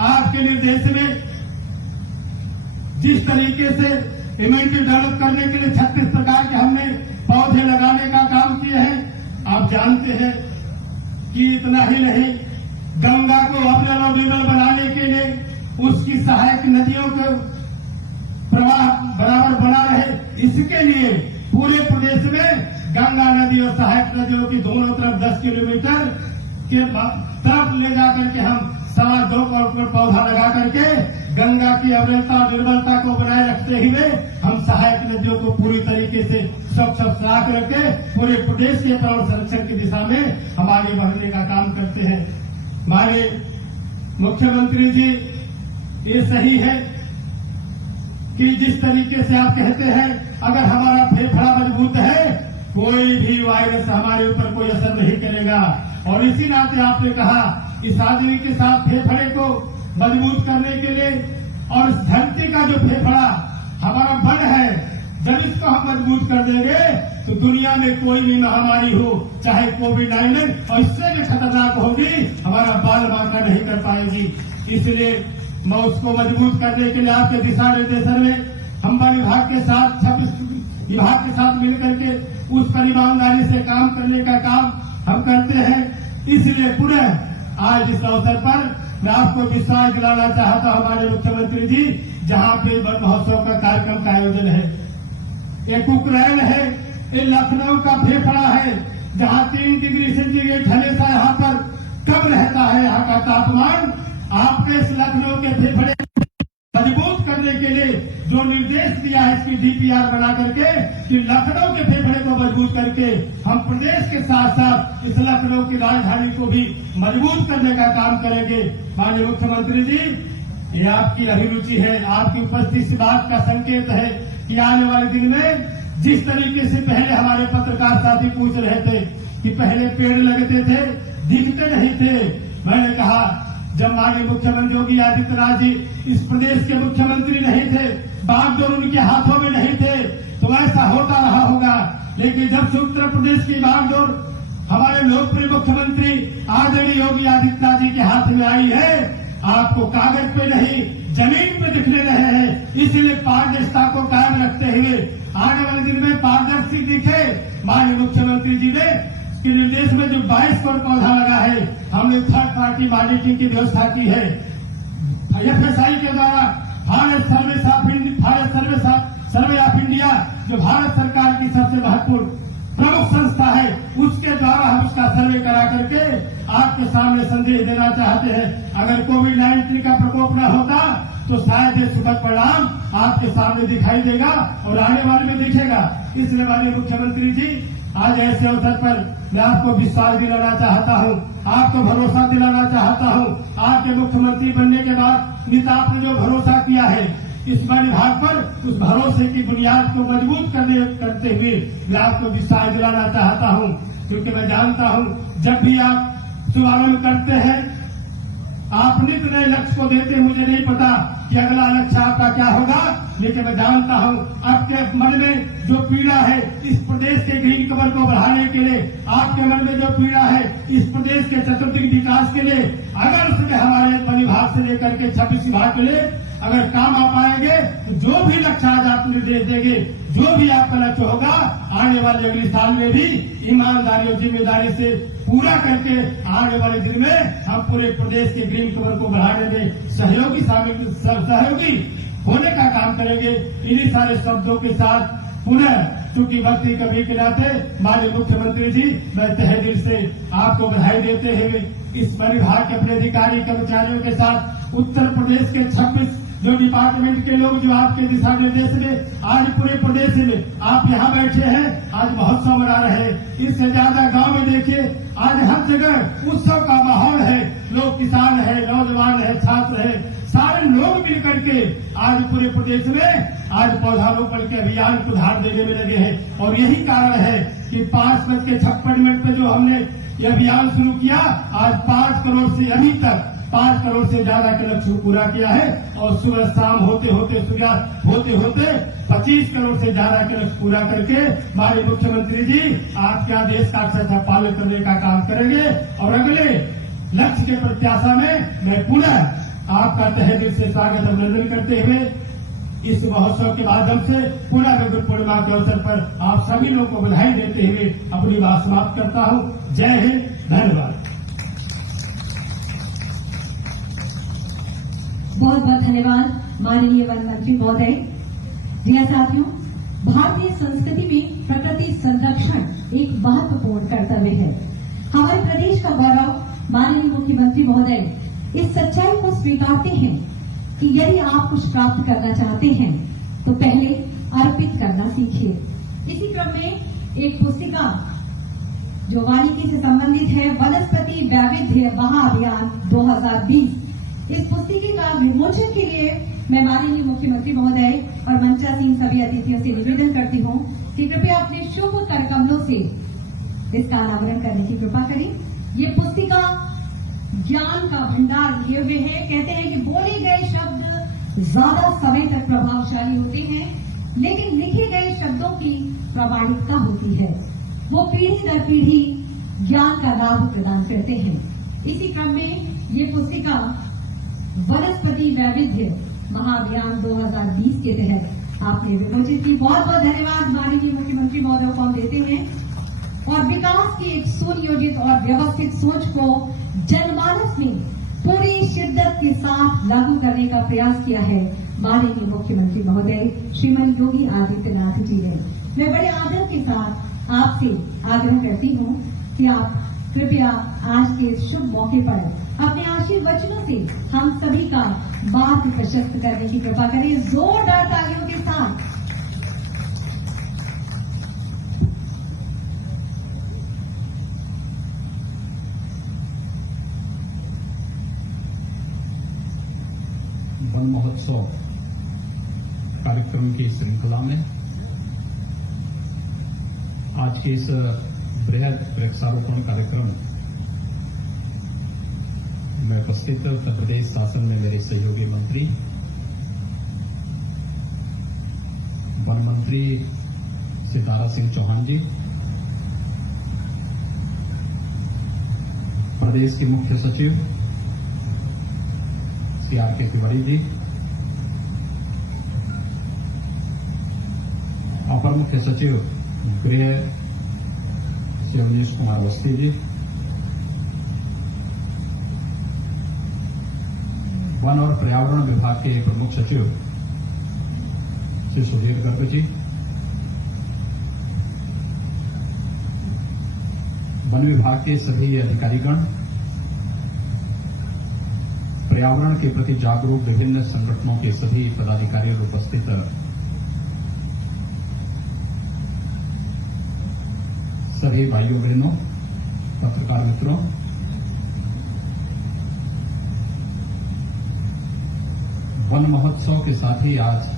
आपके निर्देश में जिस तरीके से इम्यूनिटी डेवलप करने के लिए 36 प्रकार के हमने पौधे लगाने का काम किए हैं, आप जानते हैं कि इतना ही नहीं, गंगा को अविरल बनाने के लिए उसकी सहायक नदियों के प्रवाह बराबर बना रहे, इसके लिए पूरे प्रदेश में गंगा नदी और सहायक नदियों की दोनों तरफ 10 किलोमीटर के तरफ ले जाकर के हम 2.25 करोड़ पौधा लगा करके गंगा की अविरलता निर्मलता को बनाए रखते हुए हम सहायक नदियों को पूरी तरीके से स्वच्छ राख करके पूरे प्रदेश के पर्यावरण संरक्षण की दिशा में हम आगे बढ़ने का काम करते हैं। हमारे मुख्यमंत्री जी, ये सही है कि जिस तरीके से आप कहते हैं अगर हमारा फेफड़ा मजबूत है, कोई भी वायरस हमारे ऊपर कोई असर नहीं करेगा। और इसी नाते आपने कहा इस आदमी के साथ फेफड़े को मजबूत करने के लिए और इस धरती का जो फेफड़ा हमारा बल है, जब इसको हम मजबूत कर देंगे तो दुनिया में कोई भी महामारी हो, चाहे कोविड-19 और इससे भी खतरनाक होगी, हमारा बाल बांका नहीं कर पाएगी। इसलिए मैं उसको मजबूत करने के लिए आपके दिशा निर्देशन में हम वन विभाग के साथ विभाग के साथ मिलकर के उस पर ईमानदारी से काम करने का काम हम करते हैं। इसलिए पुनः आज इस अवसर पर मैं आपको विश्वास दिलाना चाहता हूं हमारे मुख्यमंत्री जी, जहां पे वन महोत्सव का कार्यक्रम का आयोजन है, एक उक्रेन है, ये लखनऊ का फेफड़ा है, जहां 3 डिग्री सेंटीग्रेड हमेशा यहाँ पर कम रहता है। यहाँ का तापमान आपने इस लखनऊ के फेफड़े मजबूत करने के लिए जो निर्देश दिया है इसकी डीपीआर बना करके कि लखनऊ के फेफड़े को मजबूत करके हम प्रदेश के साथ साथ इस लखनऊ की राजधानी को भी मजबूत करने का काम करेंगे। माननीय मुख्यमंत्री जी, ये आपकी अभिरुचि है, आपकी उपस्थिति इस बात का संकेत है कि आने वाले दिन में जिस तरीके से पहले हमारे पत्रकार साथी पूछ रहे थे कि पहले पेड़ लगते थे, दिखते नहीं थे, मैंने कहा जब माननीय मुख्यमंत्री योगी आदित्यनाथ जी इस प्रदेश के मुख्यमंत्री नहीं थे, बागडोर उनके हाथों में नहीं थे, तो ऐसा होता रहा होगा। लेकिन जब से उत्तर प्रदेश की बागडोर हमारे लोकप्रिय मुख्यमंत्री आदरणीय योगी आदित्यनाथ जी के हाथ में आई है, आपको कागज पे नहीं जमीन पे दिखने रहे हैं। इसलिए पारदर्शिता को कायम रखते हुए आने वाले दिन में पारदर्शी दिखे। माननीय मुख्यमंत्री जी ने के निर्देश में जो 22 करोड़ पौधा लगा है, हमने थर्ड पार्टी मॉनिटरिंग की व्यवस्था की है। एफएसआई के द्वारा भारत सर्वे ऑफ इंडिया जो भारत सरकार की सबसे महत्वपूर्ण प्रमुख संस्था है, उसके द्वारा हम उसका सर्वे करा करके आपके सामने संदेश देना चाहते हैं। अगर कोविड-19 का प्रकोप न होता तो शायद ये सुखद परिणाम आपके सामने दिखाई देगा और आने वाले में दिखेगा। इसलिए माननीय मुख्यमंत्री जी, आज ऐसे अवसर पर मैं आपको विश्वास दिलाना चाहता हूं, आपको भरोसा दिलाना चाहता हूं। आपके मुख्यमंत्री बनने के बाद नेता आपने जो भरोसा किया है इस वन विभाग पर, उस भरोसे की बुनियाद को मजबूत करते हुए मैं आपको विश्वास दिलाना चाहता हूं, क्योंकि मैं जानता हूं जब भी आप शुभारंभ करते हैं आप नित नए लक्ष्य को देते हैं। मुझे नहीं पता कि अगला लक्ष्य आपका क्या होगा, लेकिन मैं जानता हूं आपके मन में जो पीड़ा है इस प्रदेश के ग्रीन कवर को बढ़ाने के लिए, आपके मन में जो पीड़ा है इस प्रदेश के चतुर्दिक विकास के लिए, अगर उसमें हमारे वन विभाग से लेकर के 26 विभाग के लिए अगर काम आ पाएंगे तो जो भी लक्ष्य आज आप निर्देश देंगे, जो भी आपका लक्ष्य होगा, आने वाले अगले साल में भी ईमानदारी और जिम्मेदारी से पूरा करके आने वाले दिन में हम पूरे प्रदेश के ग्रीन कवर को बढ़ाने में सहयोगी होने का काम करेंगे। इन्हीं सारे शब्दों के साथ पुनः चूंकि वक्त की कमी के नाते माननीय मुख्यमंत्री जी, मैं तहे दिल से आपको बधाई देते हुए इस वन विभाग के अपने अधिकारी कर्मचारियों के साथ उत्तर प्रदेश के 26 जो डिपार्टमेंट के लोग जो आपके दिशा निर्देश में आज पूरे प्रदेश में आप यहाँ बैठे हैं, आज महोत्सव मना रहे हैं। इससे ज्यादा गांव में देखिए आज हर जगह उत्सव का माहौल है, लोग किसान है, नौजवान है, छात्र है, सारे लोग मिलकर के आज पूरे प्रदेश में आज पौधारोपण के अभियान को धार देने में लगे हैं। और यही कारण है कि 5:56 पे जो हमने ये अभियान शुरू किया, आज 5 करोड़ से अभी तक 5 करोड़ से ज्यादा के लक्ष्य पूरा किया है और सुबह शाम होते होते 25 करोड़ से ज्यादा के लक्ष्य पूरा करके हमारे मुख्यमंत्री जी आपके आदेश का अक्षरशः पालन करने का काम करेंगे। और अगले लक्ष्य के प्रत्याशा में मैं पुनः आपका तहे दिल से स्वागत अभिनंदन करते हुए इस महोत्सव के माध्यम से पुनः मैं गुरु पूर्णिमा के अवसर पर आप सभी लोगों को बधाई देते हुए अपनी बात समाप्त करता हूं। जय हिंद, धन्यवाद। बहुत बहुत धन्यवाद माननीय वन मंत्री महोदय। प्रिय साथियों, भारतीय संस्कृति में प्रकृति संरक्षण एक महत्वपूर्ण कर्तव्य है। हमारे प्रदेश का गौरव माननीय मुख्यमंत्री महोदय इस सच्चाई को स्वीकारते हैं कि यदि आप कुछ प्राप्त करना चाहते हैं तो पहले अर्पित करना सीखिए। इसी क्रम में एक पुस्तिका जो वानिकी से संबंधित है, वनस्पति वैविध्य महाअभियान 2020, इस पुस्तिका का विमोचन के लिए मैं माननीय मुख्यमंत्री महोदय और मंचासीन सभी अतिथियों से निवेदन करती हूं कि कृपया अपने शुभ कर कमलों से इसका अनावरण करने की कृपा करें। ये पुस्तिका ज्ञान का भंडार लिए हुए है। कहते हैं कि बोले गए शब्द ज्यादा समय तक प्रभावशाली होते हैं, लेकिन लिखे गए शब्दों की प्रामाणिकता होती है, वो पीढ़ी दर पीढ़ी ज्ञान का लाभ प्रदान करते हैं। इसी क्रम में ये पुस्तिका वनस्पति वैविध्य महाअभियान 2020 के तहत आपने विमोचित की। बहुत बहुत धन्यवाद माननीय मुख्यमंत्री महोदय को हम देते हैं। और विकास की एक सुनियोजित और व्यवस्थित सोच को जनमानस में पूरी शिद्दत के साथ लागू करने का प्रयास किया है माननीय मुख्यमंत्री महोदय श्रीमान योगी आदित्यनाथ जी ने। मैं बड़े आदर के साथ आपसे आग्रह करती हूं कि आप कृपया आज के इस शुभ मौके पर अपने आशीर्वचनों से हम सभी का मार्ग प्रशस्त करने की कृपा करें। जोरदार तालियों के साथ वन महोत्सव कार्यक्रम की श्रृंखला में आज के इस बृहद वृक्षारोपण कार्यक्रम में उपस्थित उत्तर प्रदेश शासन में मेरे सहयोगी मंत्री वन मंत्री श्री दारा सिंह चौहान जी, प्रदेश के मुख्य सचिव श्री आर.के. तिवारी जी, अपर मुख्य सचिव गृह श्री अवनीश कुमार अवस्थी जी, वन और पर्यावरण विभाग के प्रमुख सचिव श्री सुधीर गर्ग जी, वन विभाग के सभी अधिकारीगण, पर्यावरण के प्रति जागरूक विभिन्न संगठनों के सभी पदाधिकारी और उपस्थित सभी भाइयों बहनों, पत्रकार मित्रों, वन महोत्सव के साथ ही आज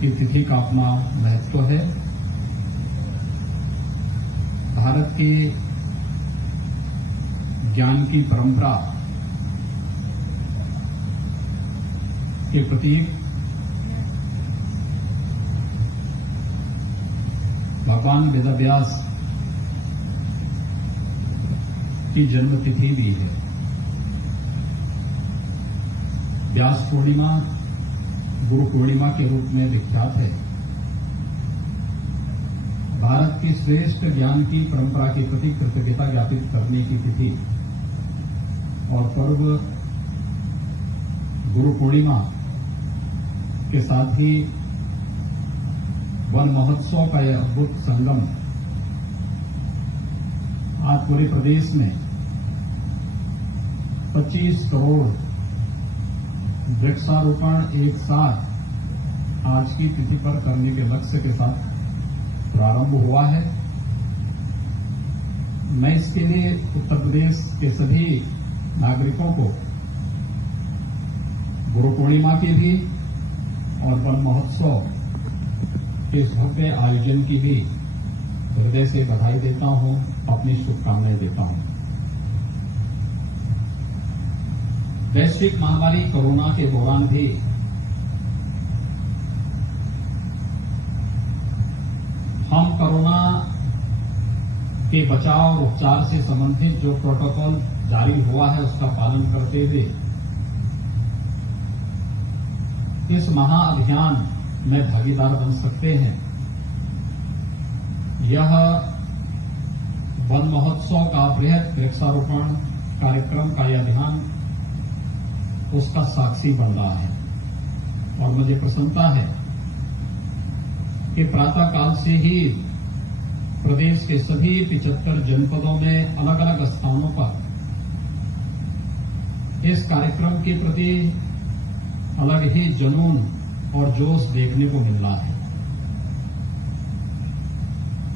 की तिथि का अपना महत्व है। भारत की ज्ञान की परंपरा के प्रतीक भगवान वेदव्यास की जन्मतिथि भी है। व्यास पूर्णिमा गुरु पूर्णिमा के रूप में विख्यात है। भारत की श्रेष्ठ ज्ञान की परंपरा के प्रति कृतज्ञता ज्ञापित करने की तिथि और पर्व गुरु पूर्णिमा के साथ ही वन महोत्सव का यह अद्भुत संगम आज पूरे प्रदेश में 25 करोड़ वृक्षारोपण एक साथ आज की तिथि पर करने के लक्ष्य के साथ प्रारंभ हुआ है। मैं इसके लिए उत्तर प्रदेश के सभी नागरिकों को गुरु पूर्णिमा की भी और वन महोत्सव के इस भव्य आयोजन की भी हृदय से बधाई देता हूं, अपनी शुभकामनाएं देता हूं। वैश्विक महामारी कोरोना के दौरान भी हम कोरोना के बचाव और उपचार से संबंधित जो प्रोटोकॉल जारी हुआ है उसका पालन करते हुए इस महाअभियान में भागीदार बन सकते हैं। यह वन महोत्सव का बृहद वृक्षारोपण कार्यक्रम का यह अभियान उसका साक्षी बन रहा है और मुझे प्रसन्नता है कि प्रातःकाल से ही प्रदेश के सभी 75 जनपदों में अलग अलग स्थानों पर इस कार्यक्रम के प्रति अलग ही जुनून और जोश देखने को मिल रहा है।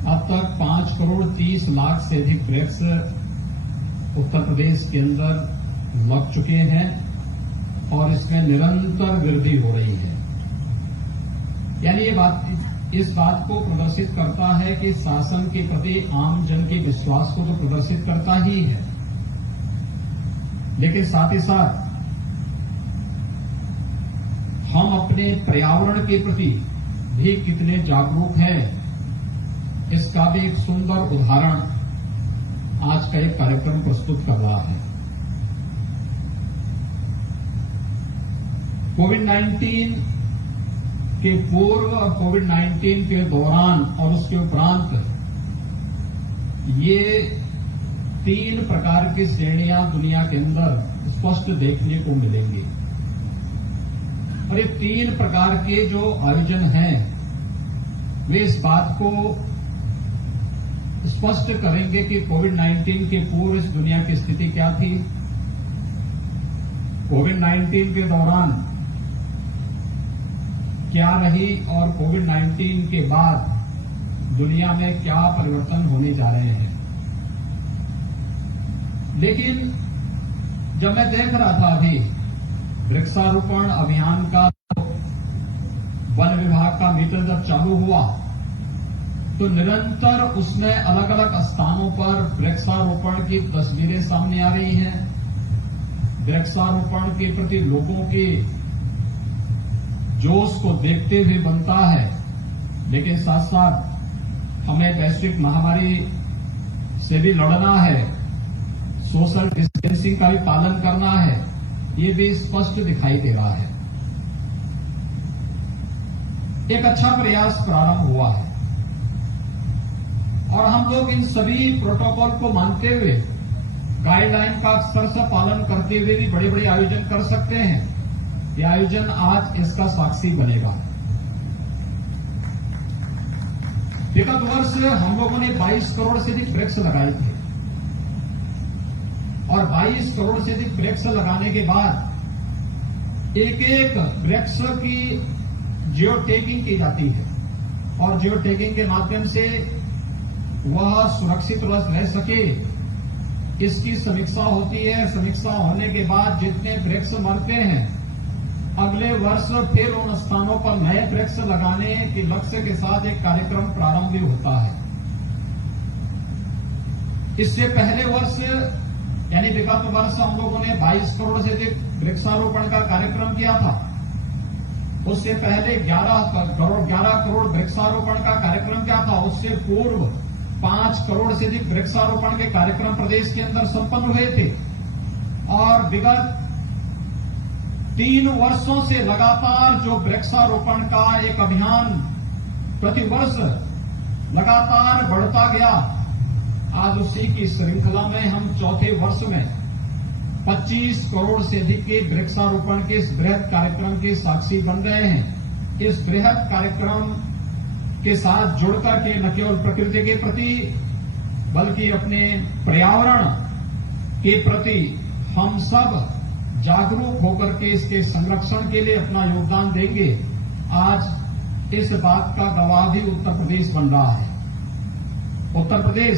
अब तक 5 करोड़ 30 लाख से अधिक वृक्ष उत्तर प्रदेश के अंदर लग चुके हैं और इसमें निरंतर वृद्धि हो रही है। यानी इस बात को प्रदर्शित करता है कि शासन के प्रति आम जन के विश्वास को तो प्रदर्शित करता ही है, लेकिन साथ ही साथ हम अपने पर्यावरण के प्रति भी कितने जागरूक हैं, इसका भी एक सुंदर उदाहरण आज का एक कार्यक्रम प्रस्तुत कर रहा है। कोविड-19 के पूर्व और कोविड-19 के दौरान और उसके उपरांत ये 3 प्रकार की श्रेणियां दुनिया के अंदर स्पष्ट देखने को मिलेंगी। और ये 3 प्रकार के जो आयोजन हैं वे इस बात को स्पष्ट करेंगे कि कोविड-19 के पूर्व इस दुनिया की स्थिति क्या थी, कोविड-19 के दौरान क्या रही और कोविड-19 के बाद दुनिया में क्या परिवर्तन होने जा रहे हैं। लेकिन जब मैं देख रहा था अभी वृक्षारोपण अभियान का वन विभाग का मीटर जब चालू हुआ तो निरंतर उसमें अलग अलग स्थानों पर वृक्षारोपण की तस्वीरें सामने आ रही हैं। वृक्षारोपण के प्रति लोगों के जोश को देखते हुए बनता है, लेकिन साथ साथ हमें वैश्विक महामारी से भी लड़ना है, सोशल डिस्टेंसिंग का भी पालन करना है, ये भी स्पष्ट दिखाई दे रहा है। एक अच्छा प्रयास प्रारंभ हुआ है और हम लोग इन सभी प्रोटोकॉल को मानते हुए गाइडलाइन का अक्सर से पालन करते हुए भी बड़े बड़े आयोजन कर सकते हैं। ये आयोजन आज इसका साक्षी बनेगा। विगत वर्ष हम लोगों ने 22 करोड़ से अधिक वृक्ष लगाए थे और 22 करोड़ से अधिक वृक्ष लगाने के बाद एक एक वृक्ष की जियो टैगिंग की जाती है और जियो टैगिंग के माध्यम से वह सुरक्षित रह सके इसकी समीक्षा होती है। समीक्षा होने के बाद जितने वृक्ष मरते हैं अगले वर्ष फिर उन स्थानों पर नए वृक्ष लगाने के लक्ष्य के साथ एक कार्यक्रम प्रारंभ भी होता है। इससे पहले वर्ष यानी विगत वर्ष हम लोगों ने 22 करोड़ से अधिक वृक्षारोपण का कार्यक्रम किया था। उससे पहले 11 करोड़ वृक्षारोपण का कार्यक्रम किया था। उससे पूर्व 5 करोड़ से अधिक वृक्षारोपण के कार्यक्रम प्रदेश के अंदर संपन्न हुए थे और विगत 3 वर्षों से लगातार जो वृक्षारोपण का एक अभियान प्रतिवर्ष लगातार बढ़ता गया, आज उसी की श्रृंखला में हम चौथे वर्ष में 25 करोड़ से अधिक के वृक्षारोपण के इस बृहद कार्यक्रम के साक्षी बन गए हैं। इस बृहद कार्यक्रम के साथ जुड़कर के न केवल प्रकृति के प्रति बल्कि अपने पर्यावरण के प्रति हम सब जागरूक होकर के इसके संरक्षण के लिए अपना योगदान देंगे। आज इस बात का गवाह भी उत्तर प्रदेश बन रहा है। उत्तर प्रदेश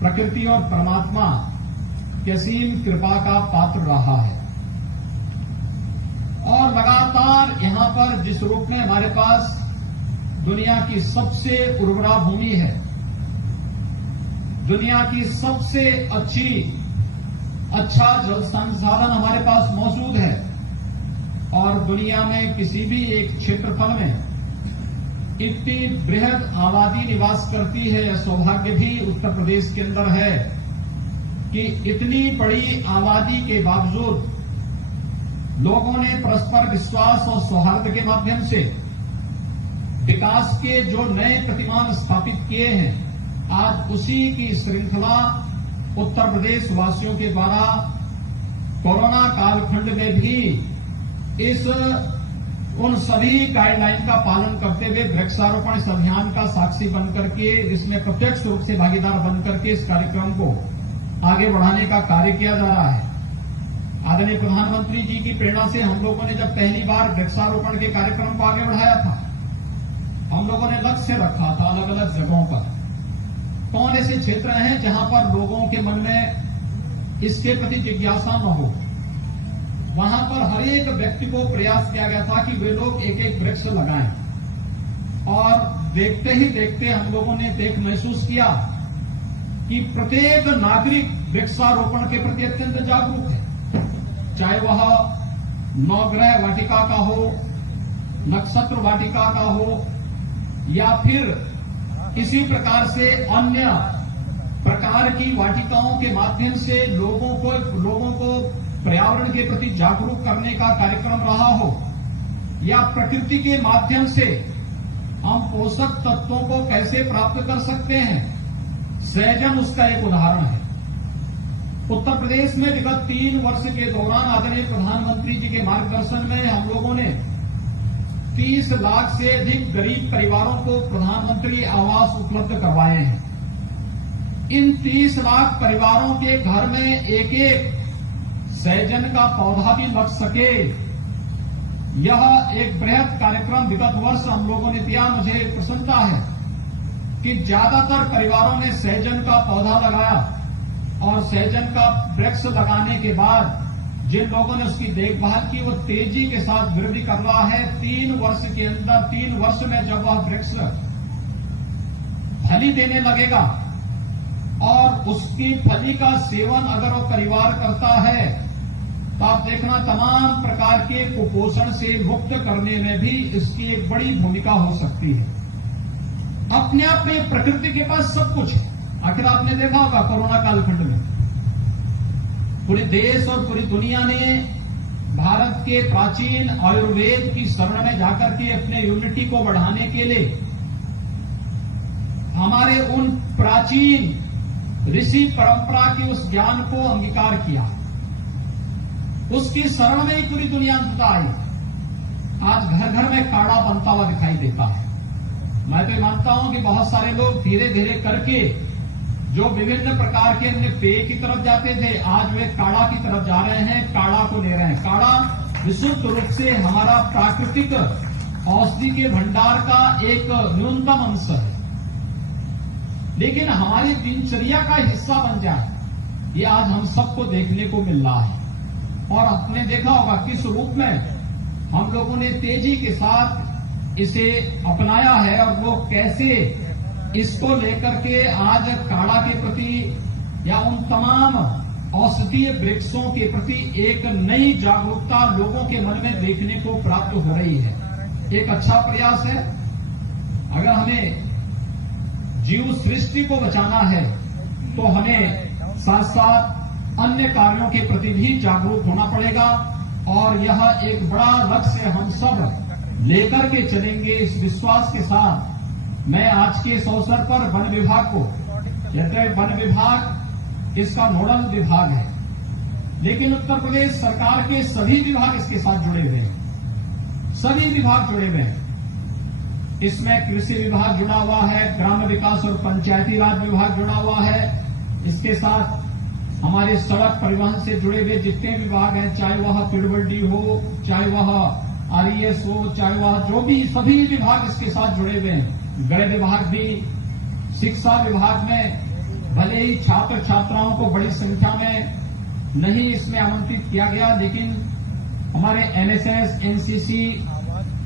प्रकृति और परमात्मा की असीम कृपा का पात्र रहा है और लगातार यहां पर जिस रूप में हमारे पास दुनिया की सबसे उर्वरा भूमि है, दुनिया की सबसे अच्छा जल संसाधन हमारे पास मौजूद है और दुनिया में किसी भी एक क्षेत्रफल में इतनी बृहद आबादी निवास करती है, यह सौभाग्य भी उत्तर प्रदेश के अंदर है कि इतनी बड़ी आबादी के बावजूद लोगों ने परस्पर विश्वास और सौहार्द के माध्यम से विकास के जो नए प्रतिमान स्थापित किए हैं, आज उसी की श्रृंखला उत्तर प्रदेश वासियों के द्वारा कोरोना कालखंड में भी इस उन सभी गाइडलाइन का पालन करते हुए वृक्षारोपण इस अभियान का साक्षी बनकर के इसमें प्रत्यक्ष रूप से भागीदार बनकर के इस कार्यक्रम को आगे बढ़ाने का कार्य किया जा रहा है। आदरणीय प्रधानमंत्री जी की प्रेरणा से हम लोगों ने जब पहली बार वृक्षारोपण के कार्यक्रम को आगे बढ़ाया था, हम लोगों ने लक्ष्य रखा था अलग अलग जगहों पर कौन ऐसे क्षेत्र हैं जहां पर लोगों के मन में इसके प्रति जिज्ञासा न हो। वहां पर हर एक व्यक्ति को प्रयास किया गया था कि वे लोग एक एक वृक्ष लगाएं और देखते ही देखते हम लोगों ने देख महसूस किया कि प्रत्येक नागरिक वृक्षारोपण के प्रति अत्यंत जागरूक है, चाहे वह नवग्रह वाटिका का हो, नक्षत्र वाटिका का हो या फिर किसी प्रकार से अन्य प्रकार की वाटिकाओं के माध्यम से लोगों को पर्यावरण के प्रति जागरूक करने का कार्यक्रम रहा हो। या प्रकृति के माध्यम से हम पोषक तत्वों को कैसे प्राप्त कर सकते हैं, सहजन उसका एक उदाहरण है। उत्तर प्रदेश में विगत 3 वर्ष के दौरान आदरणीय प्रधानमंत्री जी के मार्गदर्शन में हम लोगों ने 30 लाख से अधिक गरीब परिवारों को प्रधानमंत्री आवास उपलब्ध करवाए हैं। इन 30 लाख परिवारों के घर में एक एक सहजन का पौधा भी लग सके, यह एक बृहद कार्यक्रम विगत वर्ष हम लोगों ने दिया। मुझे प्रसन्नता है कि ज्यादातर परिवारों ने सहजन का पौधा लगाया और सहजन का वृक्ष लगाने के बाद जिन लोगों ने उसकी देखभाल की वो तेजी के साथ वृद्धि कर रहा है। 3 वर्ष के अंदर 3 वर्ष में जब वह वृक्ष फली देने लगेगा और उसकी फली का सेवन अगर वो परिवार करता है तो आप देखना तमाम प्रकार के कुपोषण से मुक्त करने में भी इसकी एक बड़ी भूमिका हो सकती है। अपने आप में प्रकृति के पास सब कुछ है। आखिर आपने देखा होगा कोरोना कालखंड में पूरे देश और पूरी दुनिया ने भारत के प्राचीन आयुर्वेद की शरण में जाकर के अपने इम्यूनिटी को बढ़ाने के लिए हमारे उन प्राचीन ऋषि परंपरा के उस ज्ञान को अंगीकार किया। उसकी शरण में ही पूरी दुनिया आई। आज घर घर में काढ़ा बनता हुआ दिखाई देता है। मैं तो मानता हूं कि बहुत सारे लोग धीरे धीरे करके जो विभिन्न प्रकार के अन्य पेय की तरफ जाते थे, आज वे काढ़ा की तरफ जा रहे हैं, काढ़ा को ले रहे हैं। काढ़ा विशुद्ध रूप से हमारा प्राकृतिक औषधि के भंडार का एक न्यूनतम अंश है, लेकिन हमारी दिनचर्या का हिस्सा बन जाए, ये आज हम सबको देखने को मिल रहा है। और आपने देखा होगा किस रूप में हम लोगों ने तेजी के साथ इसे अपनाया है और वो कैसे इसको लेकर के आज काढ़ा के प्रति या उन तमाम औषधीय वृक्षों के प्रति एक नई जागरूकता लोगों के मन में देखने को प्राप्त हो रही है। एक अच्छा प्रयास है। अगर हमें जीव सृष्टि को बचाना है तो हमें साथ साथ अन्य कार्यों के प्रति भी जागरूक होना पड़ेगा और यह एक बड़ा लक्ष्य हम सब लेकर के चलेंगे। इस विश्वास के साथ मैं आज के इस अवसर पर वन विभाग को, कहते वन विभाग इसका नोडल विभाग है, लेकिन उत्तर प्रदेश सरकार के सभी विभाग इसके साथ जुड़े हुए हैं। सभी विभाग जुड़े हुए हैं। इसमें कृषि विभाग जुड़ा हुआ है, ग्राम विकास और पंचायती राज विभाग जुड़ा हुआ है, इसके साथ हमारे सड़क परिवहन से जुड़े हुए जितने विभाग हैं, चाहे वह पीडब्ल्यूडी हो, चाहे वह आरईएस हो, चाहे वह जो भी, सभी विभाग इसके साथ जुड़े हुए हैं। गृह विभाग भी, शिक्षा विभाग में भले ही छात्र छात्राओं को बड़ी संख्या में नहीं इसमें आमंत्रित किया गया, लेकिन हमारे एनएसएस, एनसीसी,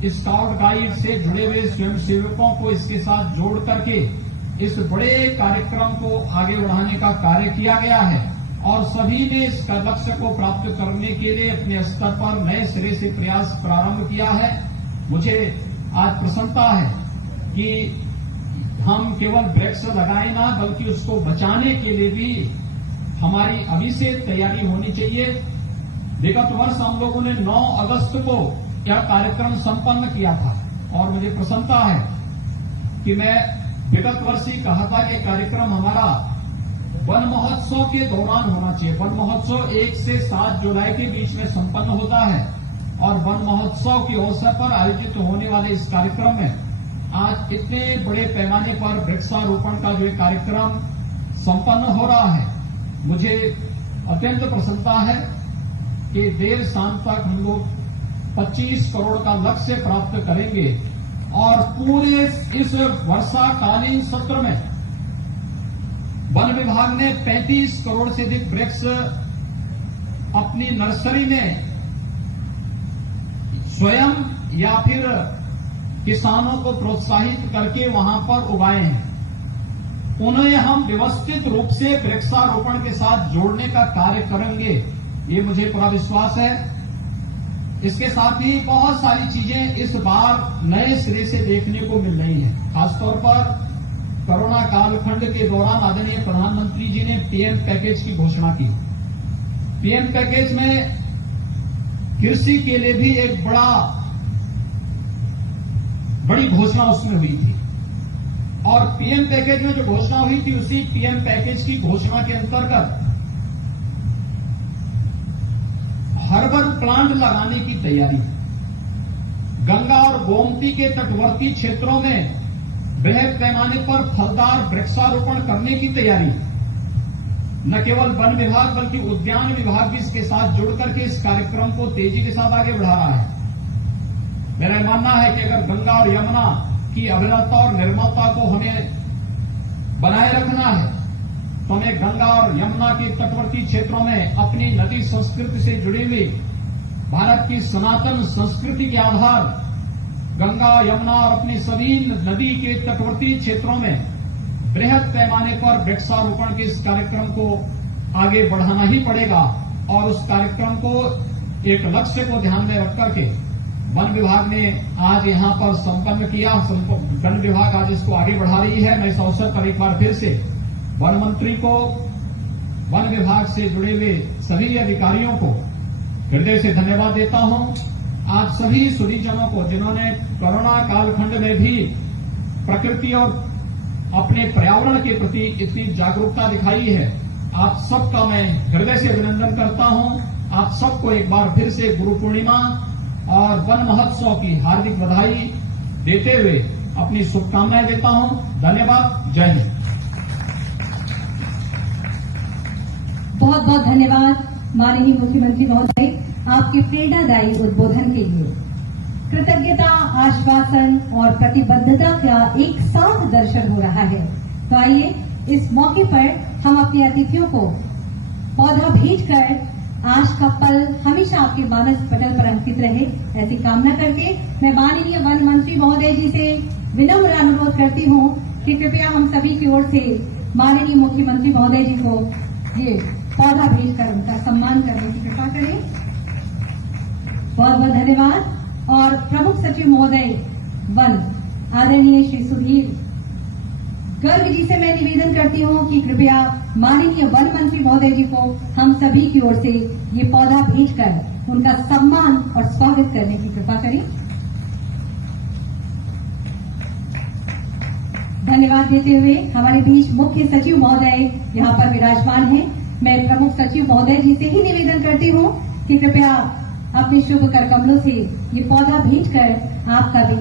स्काउट गाइड से जुड़े हुए स्वयंसेवकों को इसके साथ जोड़ करके इस बड़े कार्यक्रम को आगे बढ़ाने का कार्य किया गया है और सभी ने इस लक्ष्य को प्राप्त करने के लिए अपने स्तर पर नए सिरे से प्रयास प्रारंभ किया है। मुझे आज प्रसन्नता है कि हम केवल वृक्ष लगाए ना, बल्कि उसको बचाने के लिए भी हमारी अभी से तैयारी होनी चाहिए। विगत वर्ष हम लोगों ने 9 अगस्त को यह कार्यक्रम संपन्न किया था और मुझे प्रसन्नता है कि मैं विगत वर्ष ही कहा था कि कार्यक्रम हमारा वन महोत्सव के दौरान होना चाहिए। वन महोत्सव 1 से 7 जुलाई के बीच में संपन्न होता है और वन महोत्सव के अवसर पर आयोजित होने वाले इस कार्यक्रम में आज इतने बड़े पैमाने पर वृक्षारोपण का जो कार्यक्रम संपन्न हो रहा है, मुझे अत्यंत प्रसन्नता है कि देर शाम तक हम लोग 25 करोड़ का लक्ष्य प्राप्त करेंगे और पूरे इस वर्षाकालीन सत्र में वन विभाग ने 35 करोड़ से अधिक वृक्ष अपनी नर्सरी में स्वयं या फिर किसानों को प्रोत्साहित करके वहां पर उगाए हैं। उन्हें हम व्यवस्थित रूप से वृक्षारोपण के साथ जोड़ने का कार्य करेंगे, ये मुझे पूरा विश्वास है। इसके साथ ही बहुत सारी चीजें इस बार नए सिरे से देखने को मिल रही हैं। खासतौर पर कोरोना कालखंड के दौरान आदरणीय प्रधानमंत्री जी ने पीएम पैकेज की घोषणा की। पीएम पैकेज में कृषि के लिए भी एक बड़ा बड़ी घोषणा उसमें हुई थी। और पीएम पैकेज में जो घोषणा हुई थी, उसी पीएम पैकेज की घोषणा के अंतर्गत हर्बल प्लांट लगाने की तैयारी, गंगा और गोमती के तटवर्ती क्षेत्रों में बृहद पैमाने पर फलदार वृक्षारोपण करने की तैयारी। न केवल वन विभाग बल्कि उद्यान विभाग भी इसके साथ जुड़कर के इस कार्यक्रम को तेजी के साथ आगे बढ़ा रहा है। मेरा मानना है कि अगर गंगा और यमुना की अविरलता और निर्मलता को हमें बनाए रखना है, तो हमें गंगा और यमुना के तटवर्ती क्षेत्रों में अपनी नदी संस्कृति से जुड़ी हुई भारत की सनातन संस्कृति के आधार गंगा, यमुना और अपनी सभी नदी के तटवर्ती क्षेत्रों में बृहद पैमाने पर वृक्षारोपण के इस कार्यक्रम को आगे बढ़ाना ही पड़ेगा। और उस कार्यक्रम को एक लक्ष्य को ध्यान में रख करके वन विभाग ने आज यहां पर संपन्न किया। वन विभाग आज इसको आगे बढ़ा रही है। मैं इस अवसर पर एक बार फिर से वन मंत्री को, वन विभाग से जुड़े हुए सभी अधिकारियों को हृदय से धन्यवाद देता हूं। आप सभी सुधीजनों को जिन्होंने कोरोना कालखंड में भी प्रकृति और अपने पर्यावरण के प्रति इतनी जागरूकता दिखाई है, आप सबका मैं हृदय से अभिनंदन करता हूं। आप सबको एक बार फिर से गुरु पूर्णिमा और वन महोत्सव की हार्दिक बधाई देते हुए अपनी शुभकामनाएं देता हूं। धन्यवाद। जय हिंद। बहुत बहुत धन्यवाद माननीय मुख्यमंत्री महोदय, आपके प्रेरणादायी उद्बोधन के लिए। कृतज्ञता, आश्वासन और प्रतिबद्धता का एक साथ दर्शन हो रहा है। तो आइए इस मौके पर हम अपने अतिथियों को पौधा भेंट कर आज का पल हमेशा आपके मानस पटल पर अंकित रहे, ऐसी कामना करके मैं माननीय वन मंत्री महोदय जी से विनम्र अनुरोध करती हूं कि कृपया हम सभी की ओर से माननीय मुख्यमंत्री महोदय जी को ये पौधा भेंट कर उनका सम्मान करने की कृपा करें। बहुत बहुत धन्यवाद। और प्रमुख सचिव महोदय वन आदरणीय श्री सुधीर गर्ग जी से मैं निवेदन करती हूं कि कृपया माननीय वन मंत्री महोदय जी को हम सभी की ओर से ये पौधा भेंट कर उनका सम्मान और स्वागत करने की कृपा करें। धन्यवाद देते हुए हमारे बीच मुख्य सचिव महोदय यहाँ पर विराजमान हैं। मैं प्रमुख सचिव महोदय जी से ही निवेदन करती हूँ कि कृपया अपने शुभ कर कमलों से ये पौधा भेंट कर आपका भी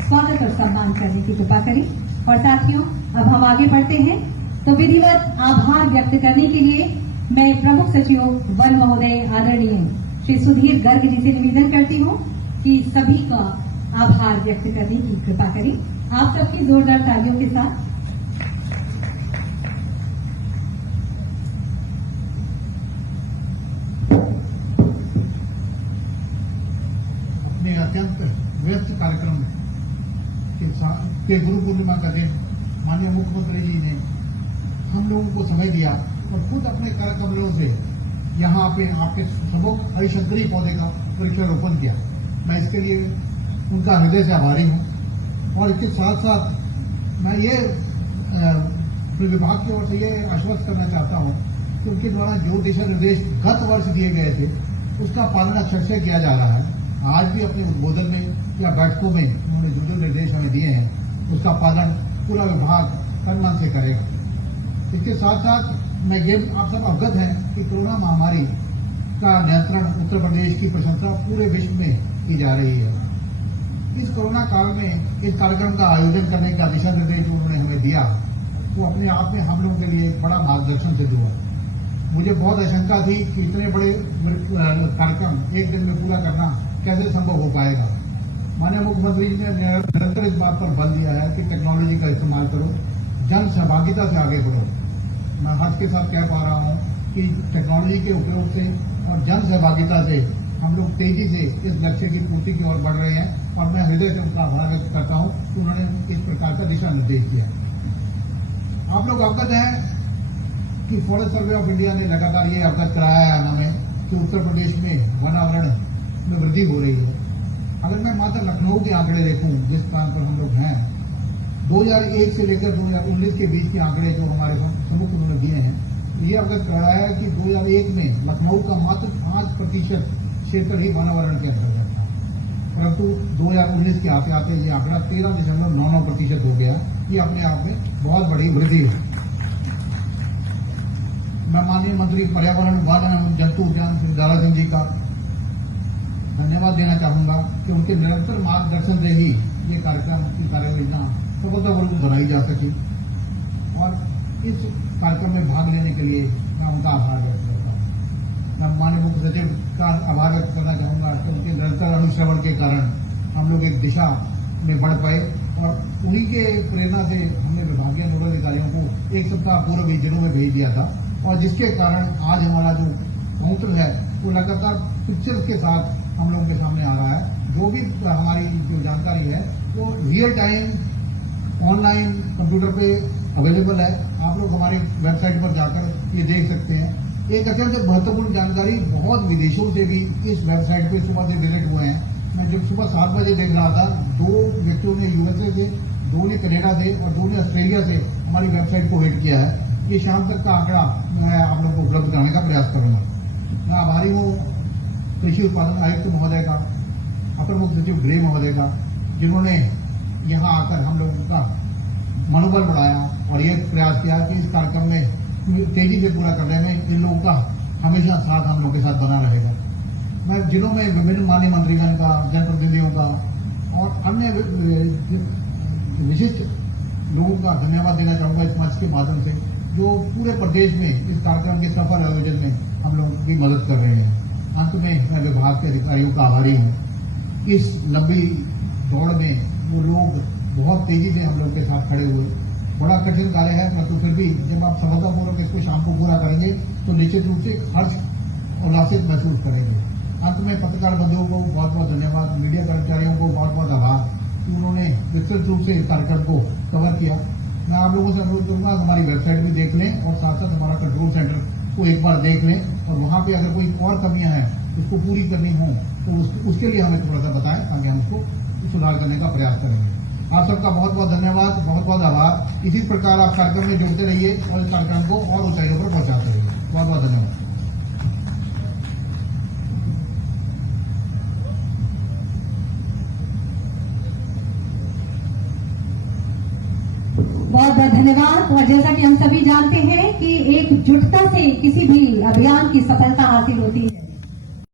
स्वागत और सम्मान करने की कृपा करें। और साथियों, अब हम आगे बढ़ते हैं तो विधिवत आभार व्यक्त करने के लिए मैं प्रमुख सचिव वन महोदय आदरणीय श्री सुधीर गर्ग जी से निवेदन करती हूँ कि सभी का आभार व्यक्त करने की कृपा करें। आप सबकी जोरदार तालियों के साथ। अत्यंत व्यस्त कार्यक्रम के गुरु पूर्णिमा का दिन माननीय मुख्यमंत्री जी ने हम लोगों को समय दिया और खुद अपने कर कमलों से यहाँ पे आपके सबक हरिशंकरी पौधे का वृक्षारोपण किया। मैं इसके लिए उनका हृदय से आभारी हूँ। और इसके साथ साथ मैं ये विभाग की ओर से ये आश्वस्त करना चाहता हूँ कि उनके द्वारा जो दिशा निर्देश गत वर्ष दिए गए थे उसका पालन अक्षर से किया जा रहा है। आज भी अपने उद्बोधन में या बैठकों में उन्होंने जो जो निर्देश हमें दिए हैं उसका पालन पूरा विभाग तन मन से करेगा। इसके साथ साथ मैं ये आप सब अवगत हैं कि कोरोना महामारी का नियंत्रण उत्तर प्रदेश की प्रशंसा पूरे विश्व में की जा रही है। इस कोरोना काल में इस कार्यक्रम का आयोजन करने का दिशा निर्देश जो उन्होंने हमें दिया वो अपने आप में हम लोगों के लिए एक बड़ा मार्गदर्शन सिद्ध हुआ। मुझे बहुत आशंका थी कि इतने बड़े कार्यक्रम एक दिन में पूरा करना कैसे संभव हो पाएगा। माननीय मुख्यमंत्री जी ने निरंतर इस बात पर बल दिया है कि टेक्नोलॉजी का इस्तेमाल करो, जन सहभागिता से आगे बढ़ो। मैं हर्ष के साथ कह पा रहा हूं कि टेक्नोलॉजी के उपयोग से और जन सहभागिता से हम लोग तेजी से इस लक्ष्य की पूर्ति की ओर बढ़ रहे हैं और मैं हृदय से उनका आभार व्यक्त करता हूं कि उन्होंने इस प्रकार का दिशा निर्देश दिया। आप लोग अवगत हैं कि फॉरेस्ट सर्वे ऑफ इंडिया ने लगातार ये अवगत कराया है हमें कि उत्तर प्रदेश में वनावरण में वृद्धि हो रही है। अगर मैं मात्र लखनऊ के आंकड़े देखूं, जिस स्थान पर हम लोग हैं, 2001 से लेकर 2019 के बीच के आंकड़े जो हमारे प्रमुख उन्होंने दिए हैं, ये अवगत कराया है कि 2001 में लखनऊ का मात्र 5% क्षेत्र ही वनावरण के अंतर्गत था परंतु 2019 के आते आते ये आंकड़ा 13.99% हो गया। ये अपने आप में बहुत बड़ी वृद्धि है। मैं माननीय मंत्री पर्यावरण वन एवं जंतु उद्यान श्री दारा सिंह जी का धन्यवाद देना चाहूंगा कि उनके निरंतर मार्गदर्शन से ही ये कार्यक्रम की कार्य योजना सफलतापूर्वक बनाई जा सकी और इस कार्यक्रम में भाग लेने के लिए मैं उनका आभार व्यक्त करता हूँ। मैं माननीय मुख्य सचिव का आभार व्यक्त करना चाहूंगा कि उनके निरंतर अनुश्रवण के कारण हम लोग एक दिशा में बढ़ पाए और उन्हीं के प्रेरणा से हमने विभागीय नोडल अधिकारियों को एक सप्ताह पूर्व ही जिलों में भेज दिया था और जिसके कारण आज हमारा जो काउंटर है वो लगातार पिक्चर्स के साथ हम लोगों के सामने आ रहा है। जो भी हमारी जो जानकारी है वो रियल टाइम ऑनलाइन कंप्यूटर पे अवेलेबल है। आप लोग हमारी वेबसाइट पर जाकर ये देख सकते हैं। एक अत्यंत महत्वपूर्ण जानकारी बहुत विदेशों से भी इस वेबसाइट पे सुबह से विजिट हुए हैं। मैं जब सुबह 7 बजे देख रहा था 2 व्यक्तियों ने यूएसए से, 2 ने कनाडा से और 2 ने ऑस्ट्रेलिया से हमारी वेबसाइट को हिट किया है। ये शाम तक का आंकड़ा मैं आप लोगों को उपलब्ध कराने का प्रयास करूंगा। मैं आभारी हूँ कृषि उत्पादन आयुक्त महोदय का, अपर मुख्य सचिव गृह महोदय का, जिन्होंने यहाँ आकर हम लोगों का मनोबल बढ़ाया और ये प्रयास किया कि इस कार्यक्रम में तेजी से पूरा करने में इन लोगों का हमेशा साथ हम लोगों के साथ बना रहेगा। मैं जिलों में विभिन्न माननीय मंत्रीगण का, जनप्रतिनिधियों का और अन्य विशिष्ट लोगों का धन्यवाद देना चाहूंगा इस मंच के माध्यम से, जो पूरे प्रदेश में इस कार्यक्रम के सफल आयोजन में हम लोगों की मदद कर रहे हैं। अंत में मैं विभाग के अधिकारियों का आभारी हूँ। इस लंबी दौड़ में वो लोग बहुत तेजी से हम लोग के साथ खड़े हुए। बड़ा कठिन कार्य है, परंतु फिर भी जब आप सफलतापूर्वक इसको शाम को पूरा करेंगे तो निश्चित रूप से हर्ष उल्लासित महसूस करेंगे। अंत में पत्रकार बंधुओं को बहुत बहुत धन्यवाद, मीडिया कर्मचारियों को बहुत बहुत आभार कि उन्होंने विस्तृत रूप से इस कार्यक्रम को कवर किया। मैं आप लोगों से अनुरोध करूंगा हमारी वेबसाइट भी देख लें और साथ साथ हमारा कंट्रोल सेंटर को एक बार देख लें और वहां पे अगर कोई और कमियां हैं उसको पूरी करनी हो तो उसके लिए हमें थोड़ा सा बताएं ताकि हम उसको सुधार करने का प्रयास करेंगे। आप सबका बहुत बहुत धन्यवाद, बहुत बहुत आभार। इसी प्रकार आप कार्यक्रम में जुड़ते रहिए और इस कार्यक्रम को और ऊंचाइयों पर पहुंचाते रहिए। बहुत बहुत धन्यवाद। बहुत बहुत धन्यवाद। और जैसा कि हम सभी जानते हैं कि एकजुटता से किसी भी अभियान की सफलता हासिल होती है।